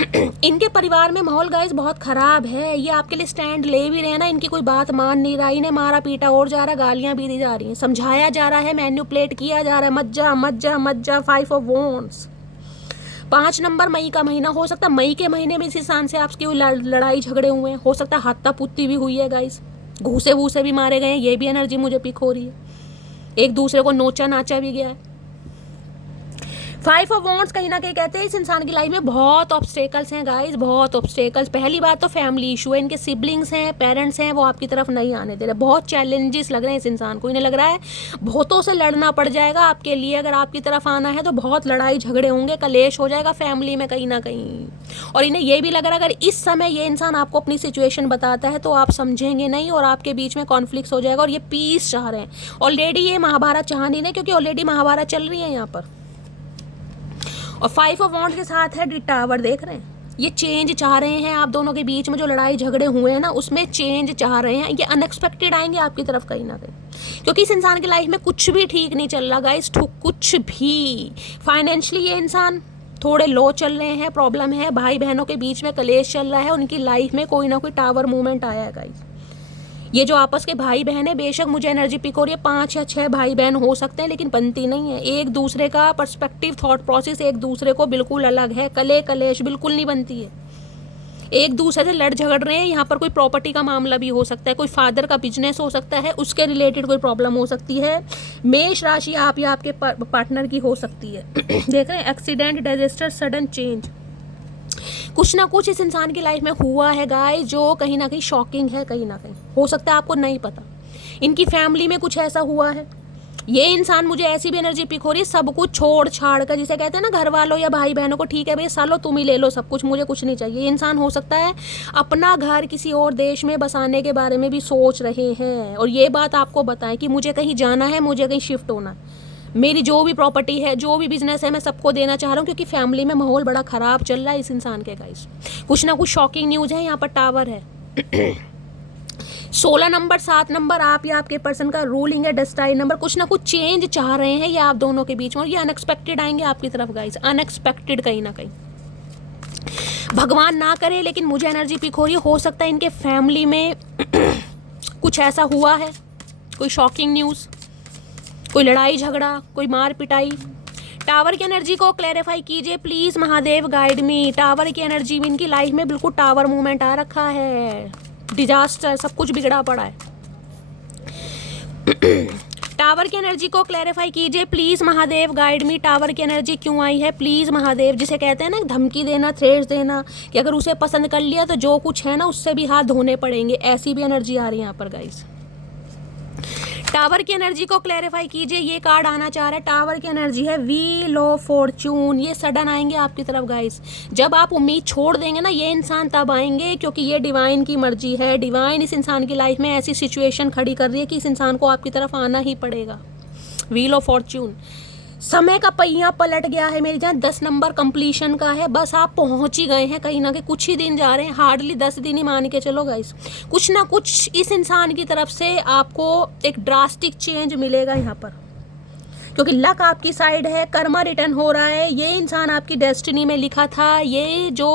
इनके परिवार में माहौल गाइस बहुत खराब है। ये आपके लिए स्टैंड ले भी रहे हैं ना, इनकी कोई बात मान नहीं रहा, इन्हें मारा पीटा और जा रहा, गालियां भी दी जा रही हैं, समझाया जा रहा है, मैन्युपुलेट किया जा रहा है, मत जा मत जा मत जा। 5 ऑफ वॉन्ड्स, 5 नंबर, मई का महीना हो सकता है, मई के महीने में इस इंसान से आपकी लड़ाई झगड़े हुए हैं, हो सकता है हत्ता पुत्ती भी हुई है गाइस, घूसे वूसे भी मारे गए हैं, ये भी एनर्जी मुझे पिक हो रही है, एक दूसरे को नोचा नाचा भी गया है। 5 ऑफ वॉन्ड्स कहीं ना कहीं कहते हैं इस इंसान की लाइफ में बहुत ऑब्स्टेकल्स हैं गाइस, बहुत ऑब्स्टेकल्स। पहली बात तो फैमिली इशू है, इनके सिबलिंग्स हैं, पेरेंट्स हैं, वो आपकी तरफ नहीं आने दे रहे, बहुत चैलेंजेस लग रहे हैं इस इंसान को, इन्हें लग रहा है बहुतों से लड़ना पड़ जाएगा आपके लिए, अगर आपकी तरफ आना है तो बहुत लड़ाई झगड़े होंगे, कलेश हो जाएगा फैमिली में कहीं ना कहीं। और इन्हें ये भी लग रहा है अगर इस समय ये इंसान आपको अपनी सिचुएशन बताता है तो आप समझेंगे नहीं और आपके बीच में कॉन्फ्लिक्ट हो जाएगा, और ये पीस चाह रहे हैं। ऑलरेडी ये महाभारत चाह नहीं रहे, क्योंकि ऑलरेडी महाभारत चल रही है यहाँ पर। और 5 ऑफ वॉन्ड्स के साथ है दी टावर, देख रहे हैं, ये चेंज चाह रहे हैं आप दोनों के बीच में जो लड़ाई झगड़े हुए हैं ना, उसमें चेंज चाह रहे हैं, ये अनएक्सपेक्टेड आएंगे आपकी तरफ कहीं ना कहीं, क्योंकि इस इंसान की लाइफ में कुछ भी ठीक नहीं चल रहा गाइस, कुछ भी। फाइनेंशियली ये इंसान थोड़े लो चल रहे हैं, प्रॉब्लम है, भाई बहनों के बीच में कलेश चल रहा है, उनकी लाइफ में कोई ना कोई टावर मूवमेंट आया है गाइस। ये जो आपस के भाई बहन है, बेशक मुझे एनर्जी पिक हो रही है 5 या 6 भाई बहन हो सकते हैं, लेकिन बनती नहीं है, एक दूसरे का पर्सपेक्टिव थॉट प्रोसेस एक दूसरे को बिल्कुल अलग है, कलेश बिल्कुल नहीं बनती है, एक दूसरे से लड़ झगड़ रहे हैं। यहाँ पर कोई प्रॉपर्टी का मामला भी हो सकता है, कोई फादर का बिजनेस हो सकता है, उसके रिलेटेड कोई प्रॉब्लम हो सकती है। मेष राशि आप या आपके पार्टनर की हो सकती है। देख रहे हैं, एक्सीडेंट, डिजास्टर, सडन चेंज, कुछ ना कुछ इस इंसान की लाइफ में हुआ है गाइस जो कहीं ना कहीं शॉकिंग है, कहीं ना कहीं हो सकता है आपको नहीं पता, इनकी फैमिली में कुछ ऐसा हुआ है। ये इंसान, मुझे ऐसी भी एनर्जी पिक हो रही है, सब कुछ छोड़ छाड़ कर, जिसे कहते हैं ना घर वालों या भाई बहनों को, ठीक है भाई सालो तुम ही ले लो सब कुछ, मुझे कुछ नहीं चाहिए। ये इंसान हो सकता है अपना घर किसी और देश में बसाने के बारे में भी सोच रहे हैं, और ये बात आपको बताएं कि मुझे कहीं जाना है, मुझे कहीं शिफ्ट होना है, मेरी जो भी प्रॉपर्टी है, जो भी बिजनेस है, मैं सबको देना चाह रहा हूँ, क्योंकि फैमिली में माहौल बड़ा ख़राब चल रहा है इस इंसान के गाइस। कुछ ना कुछ शॉकिंग न्यूज़ है, यहाँ पर टावर है। 16 नंबर, 7 नंबर, आप या आपके पर्सन का रूलिंग है डेस्टाइन नंबर, कुछ ना कुछ चेंज चाह रहे हैं ये आप दोनों के बीच में, और ये अनएक्सपेक्टेड आएंगे आपकी तरफ गाइस, अनएक्सपेक्टेड कहीं ना कहीं, भगवान ना करे, लेकिन मुझे एनर्जी पिक हो रही है, हो सकता है इनके फैमिली में कुछ ऐसा हुआ है, कोई शॉकिंग न्यूज़, कोई लड़ाई झगड़ा, कोई मार पिटाई। टावर की एनर्जी को क्लैरिफाई कीजिए please, Mahadev guide me. Tower की एनर्जी में इनकी लाइफ में बिल्कुल टावर मूवमेंट आ रखा है, डिजास्टर, सब कुछ बिगड़ा पड़ा है। टावर की एनर्जी को क्लैरिफाई कीजिए please, Mahadev guide me. Tower की एनर्जी क्यों आई है प्लीज़ महादेव, जिसे कहते हैं ना धमकी देना, थ्रेट्स देना, कि अगर उसे पसंद कर लिया तो जो कुछ है ना उससे भी हाथ धोने पड़ेंगे, ऐसी भी एनर्जी आ रही है यहाँ पर गाइस। टावर की एनर्जी को क्लैरिफाई कीजिए, ये कार्ड आना चाह रहा है, टावर की एनर्जी है व्हील ऑफ फॉर्चून, ये सडन आएंगे आपकी तरफ गाइस। जब आप उम्मीद छोड़ देंगे ना, ये इंसान तब आएंगे, क्योंकि ये डिवाइन की मर्जी है, डिवाइन इस इंसान की लाइफ में ऐसी सिचुएशन खड़ी कर रही है कि इस इंसान को आपकी तरफ आना ही पड़ेगा। व्हील ऑफ फॉर्चून, समय का पहिया पलट गया है मेरी जान, 10 नंबर कंप्लीशन का है, बस आप पहुंच ही गए हैं कहीं ना कहीं, कुछ ही दिन जा रहे हैं, हार्डली 10 दिन ही मान के चलो गाइस। कुछ ना कुछ इस इंसान की तरफ से आपको एक ड्रास्टिक चेंज मिलेगा यहाँ पर, क्योंकि लक आपकी साइड है, कर्मा रिटर्न हो रहा है, ये इंसान आपकी डेस्टिनी में लिखा था। ये जो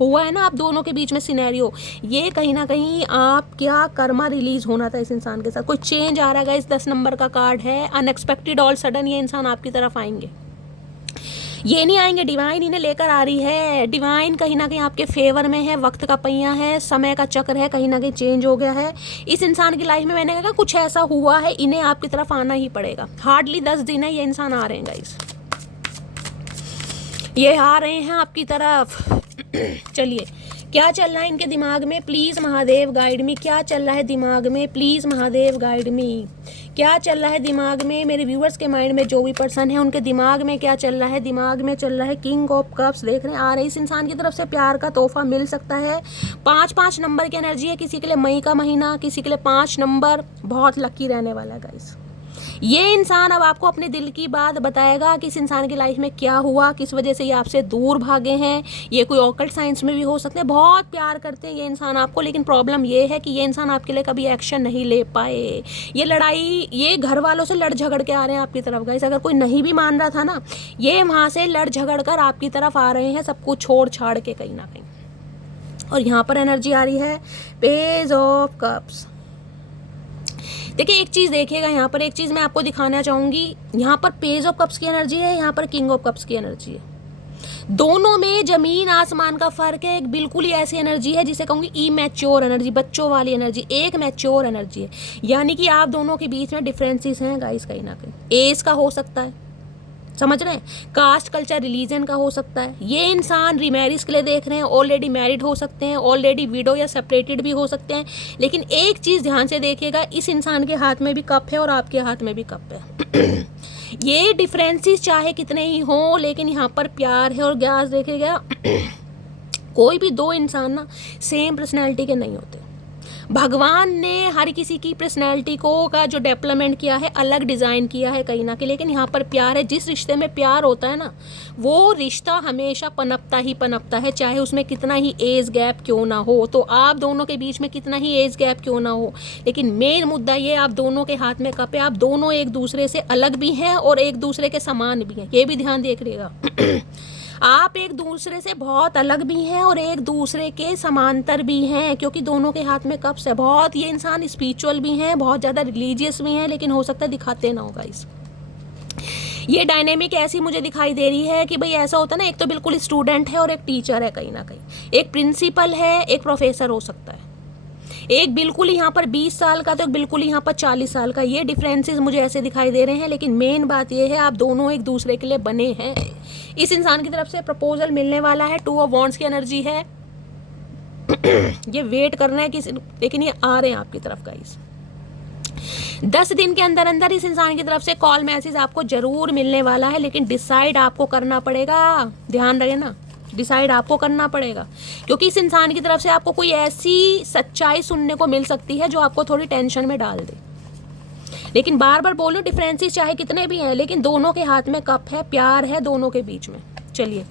हुआ है ना आप दोनों के बीच में सिनेरियो, ये कहीं ना कहीं आप क्या कर्मा रिलीज होना था इस इंसान के साथ, कोई चेंज आ रहा है गाइस। 10 नंबर का कार्ड है, अनएक्सपेक्टेड, ऑल सडन ये इंसान आपकी तरफ आएंगे। ये नहीं आएंगे, डिवाइन इन्हें लेकर आ रही है, डिवाइन कहीं ना कहीं आपके फेवर में है, वक्त का पहिया है, समय का चक्र है, कहीं ना कहीं चेंज हो गया है इस इंसान की लाइफ में। मैंने कहा कुछ ऐसा हुआ है, इन्हें आपकी तरफ आना ही पड़ेगा। हार्डली 10 दिन है, ये इंसान आ रहे हैं गाइस, ये आ रहे हैं आपकी तरफ। चलिए, क्या चल रहा है इनके दिमाग में प्लीज़ महादेव गाइड मी, क्या चल रहा है दिमाग में प्लीज़ महादेव गाइड मी, क्या चल रहा है दिमाग में, मेरे व्यूअर्स के माइंड में जो भी पर्सन है उनके दिमाग में क्या चल रहा है। दिमाग में चल रहा है किंग ऑफ कप्स, देख रहे हैं, आ रहे इस इंसान की तरफ से प्यार का तोहफा मिल सकता है। 5 नंबर की एनर्जी है, किसी के लिए मई का महीना, किसी के लिए 5 नंबर बहुत लकी रहने वाला है गाइस। ये इंसान अब आपको अपने दिल की बात बताएगा कि इस इंसान की लाइफ में क्या हुआ, किस वजह से ये आपसे दूर भागे हैं। ये कोई ऑकल्ट साइंस में भी हो सकते हैं। बहुत प्यार करते हैं ये इंसान आपको, लेकिन प्रॉब्लम ये है कि ये इंसान आपके लिए कभी एक्शन नहीं ले पाए। ये लड़ाई, ये घर वालों से लड़ झगड़ के आ रहे हैं आपकी तरफ गाइस। अगर कोई नहीं भी मान रहा था ना, ये वहाँ से लड़ झगड़ कर आपकी तरफ आ रहे हैं, सब कुछ छोड़ छाड़ के कहीं ना कहीं। और यहाँ पर एनर्जी आ रही है पेज ऑफ कप्स। देखिए एक चीज़ देखिएगा, यहाँ पर एक चीज़ मैं आपको दिखाना चाहूँगी। यहाँ पर पेज ऑफ कप्स की एनर्जी है, यहाँ पर किंग ऑफ कप्स की एनर्जी है। दोनों में जमीन आसमान का फर्क है। एक बिल्कुल ही ऐसी एनर्जी है जिसे कहूँगी इमैच्योर एनर्जी, बच्चों वाली एनर्जी। एक मैच्योर एनर्जी है, यानी कि आप दोनों के बीच में डिफरेंसेस हैं गाइस कहीं ना कहीं। एज का हो सकता है, समझ रहे हैं, कास्ट कल्चर रिलीजन का हो सकता है। ये इंसान रीमैरिज के लिए देख रहे हैं, ऑलरेडी मैरिड हो सकते हैं, ऑलरेडी विडो या सेपरेटेड भी हो सकते हैं। लेकिन एक चीज़ ध्यान से देखिएगा, इस इंसान के हाथ में भी कप है और आपके हाथ में भी कप है। ये डिफरेंसेस चाहे कितने ही हों, लेकिन यहाँ पर प्यार है। और गैस देखिएगा, कोई भी दो इंसान ना सेम पर्सनैलिटी के नहीं होते। भगवान ने हर किसी की पर्सनैलिटी को का जो डेवलपमेंट किया है, अलग डिज़ाइन किया है कहीं ना कहीं। लेकिन यहाँ पर प्यार है। जिस रिश्ते में प्यार होता है ना, वो रिश्ता हमेशा पनपता ही पनपता है, चाहे उसमें कितना ही एज गैप क्यों ना हो। तो आप दोनों के बीच में कितना ही एज गैप क्यों ना हो, लेकिन मेन मुद्दा ये, आप दोनों के हाथ में कप है। आप दोनों एक दूसरे से अलग भी हैं और एक दूसरे के समान भी हैं। ये भी ध्यान देखिएगा। आप एक दूसरे से बहुत अलग भी हैं और एक दूसरे के समांतर भी हैं, क्योंकि दोनों के हाथ में कप्स है। बहुत ये इंसान स्पिरिचुअल भी हैं, बहुत ज़्यादा रिलीजियस भी हैं, लेकिन हो सकता है दिखाते ना हो गाइस। ये डायनेमिक ऐसी मुझे दिखाई दे रही है कि भाई ऐसा होता है ना, एक तो बिल्कुल स्टूडेंट है और एक टीचर है कहीं ना कहीं, एक प्रिंसिपल है, एक प्रोफेसर हो सकता है, एक बिल्कुल यहाँ पर 20 साल का तो एक बिल्कुल यहाँ पर 40 साल का। ये डिफरेंसेस मुझे ऐसे दिखाई दे रहे हैं। लेकिन मेन बात ये है, आप दोनों एक दूसरे के लिए बने हैं। इस इंसान की तरफ से प्रपोजल मिलने वाला है। 2 ऑफ वॉन्ड्स की एनर्जी है। ये वेट कर रहे हैं किसी, लेकिन ये आ रहे हैं आपकी तरफ गाइस। 10 दिन के अंदर अंदर इस इंसान की तरफ से कॉल मैसेज आपको जरूर मिलने वाला है, लेकिन डिसाइड आपको करना पड़ेगा। ध्यान रहे ना, डिसाइड आपको करना पड़ेगा, क्योंकि इस इंसान की तरफ से आपको कोई ऐसी सच्चाई सुनने को मिल सकती है जो आपको थोड़ी टेंशन में डाल दे। लेकिन बार बार बोलो, डिफरेंसेस चाहे कितने भी हैं, लेकिन दोनों के हाथ में कप है, प्यार है दोनों के बीच में। चलिए,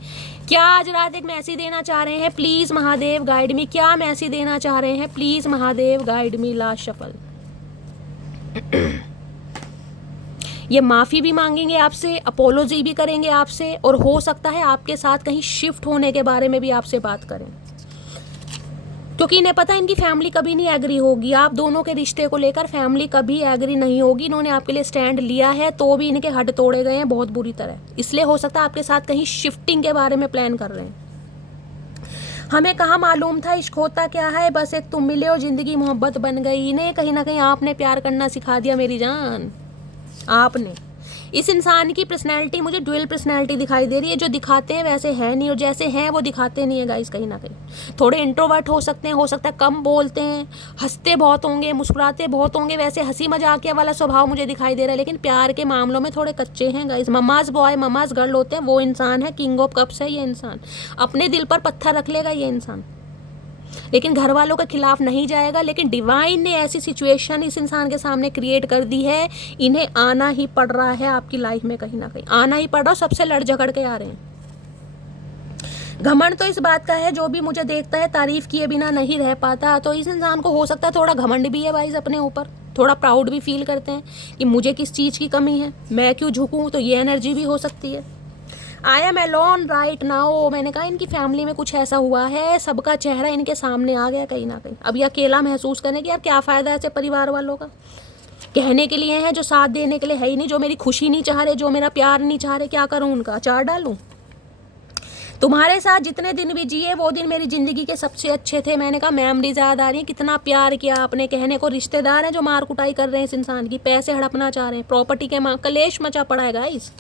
क्या आज रात एक मैसेज देना चाह रहे हैं? प्लीज़ महादेव गाइड मी। क्या मैसेज देना चाह रहे हैं? Please Mahadev guide me. Last shuffle. ये माफ़ी भी मांगेंगे आपसे, अपोलॉजी भी करेंगे आपसे, और हो सकता है आपके साथ कहीं शिफ्ट होने के बारे में भी आपसे बात करें, क्योंकि इन्हें पता है इनकी फैमिली कभी नहीं एग्री होगी। आप दोनों के रिश्ते को लेकर फैमिली कभी एग्री नहीं होगी। इन्होंने आपके लिए स्टैंड लिया है, तो भी इनके हड तोड़े गए हैं बहुत बुरी तरह। इसलिए हो सकता है आपके साथ कहीं शिफ्टिंग के बारे में प्लान कर रहे हैं। हमें कहाँ मालूम था इश्क होता क्या है, बस एक तुम मिले और ज़िंदगी मोहब्बत बन गई। इन्हें कहीं ना कहीं आपने प्यार करना सिखा दिया मेरी जान, आपने। इस इंसान की पर्सनैलिटी मुझे ड्यूअल पर्सनैलिटी दिखाई दे रही है। जो दिखाते हैं वैसे है नहीं, और जैसे हैं वो दिखाते नहीं है गाइस कहीं ना कहीं। थोड़े इंट्रोवर्ट हो सकते हैं, हो सकता है कम बोलते हैं, हंसते बहुत होंगे, मुस्कुराते बहुत होंगे, वैसे हंसी मजाकिया वाला स्वभाव मुझे दिखाई दे रहा है। लेकिन प्यार के मामलों में थोड़े कच्चे हैं guys. Mama's boy mama's girl होते हैं, वो इंसान है। किंग ऑफ कप्स है ये इंसान। अपने दिल पर पत्थर रख लेगा ये इंसान, लेकिन घर वालों के खिलाफ नहीं जाएगा। लेकिन डिवाइन ने ऐसी सिचुएशन इस इंसान के सामने क्रिएट कर दी है, इन्हें आना ही पड़ रहा है आपकी लाइफ में, कहीं ना कहीं आना ही पड़ रहा है। सबसे लड़ झगड़ के आ रहे हैं। घमंड तो इस बात का है, जो भी मुझे देखता है तारीफ किए बिना नहीं रह पाता। तो इस इंसान को हो सकता है थोड़ा घमंड भी है भाई अपने ऊपर, थोड़ा प्राउड भी फील करते हैं कि मुझे किस चीज़ की कमी है, मैं क्यों झुकूँ। तो ये एनर्जी भी हो सकती है। I am alone right now. मैंने कहा इनकी फैमिली में कुछ ऐसा हुआ है, सबका चेहरा इनके सामने आ गया कहीं ना कहीं। अब ये अकेला महसूस करने की, यार क्या फ़ायदा ऐसे परिवार वालों का। कहने के लिए हैं जो साथ देने के लिए है ही नहीं, जो मेरी खुशी नहीं चाह रहे, जो मेरा प्यार नहीं चाह रहे। क्या करूँ, उनका अचार डालूँ? तुम्हारे साथ जितने दिन भी जिए वो दिन मेरी ज़िंदगी के सबसे अच्छे थे। मैंने कहा मेमोरीज याद आ रही है, कितना प्यार किया आपने। कहने को रिश्तेदार हैं जो मार कुटाई कर रहे हैं इस इंसान की, पैसे हड़पना चाह रहे हैं, प्रॉपर्टी के कलेश मचा पड़ा है गाइस।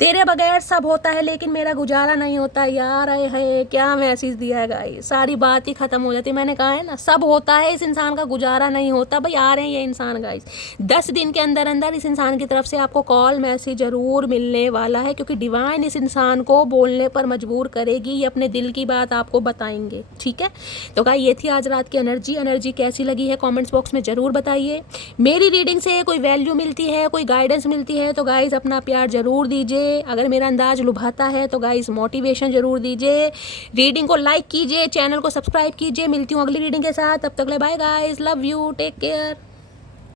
तेरे बगैर सब होता है लेकिन मेरा गुजारा नहीं होता यार। है क्या मैसेज दिया है गाइस, सारी बात ही खत्म हो जाती है। मैंने कहा है ना, सब होता है, इस इंसान का गुजारा नहीं होता। भाई आ रहे हैं ये इंसान गाइस, 10 दिन के अंदर अंदर इस इंसान की तरफ से आपको कॉल मैसेज जरूर मिलने वाला है, क्योंकि डिवाइन इस इंसान को बोलने पर मजबूर करेगी, ये अपने दिल की बात आपको बताएंगे, ठीक है। तो गाइस ये थी आज रात की एनर्जी कैसी लगी है कमेंट्स बॉक्स में ज़रूर बताइए। मेरी रीडिंग से कोई वैल्यू मिलती है, कोई गाइडेंस मिलती है तो गाइस अपना प्यार ज़रूर दीजिए। अगर मेरा अंदाज लुभाता है तो गाइस मोटिवेशन ज़रूर दीजिए। रीडिंग को लाइक कीजिए, चैनल को सब्सक्राइब कीजिए। मिलती हूँ अगली रीडिंग के साथ, तब तक ले bye guys, love you, take care.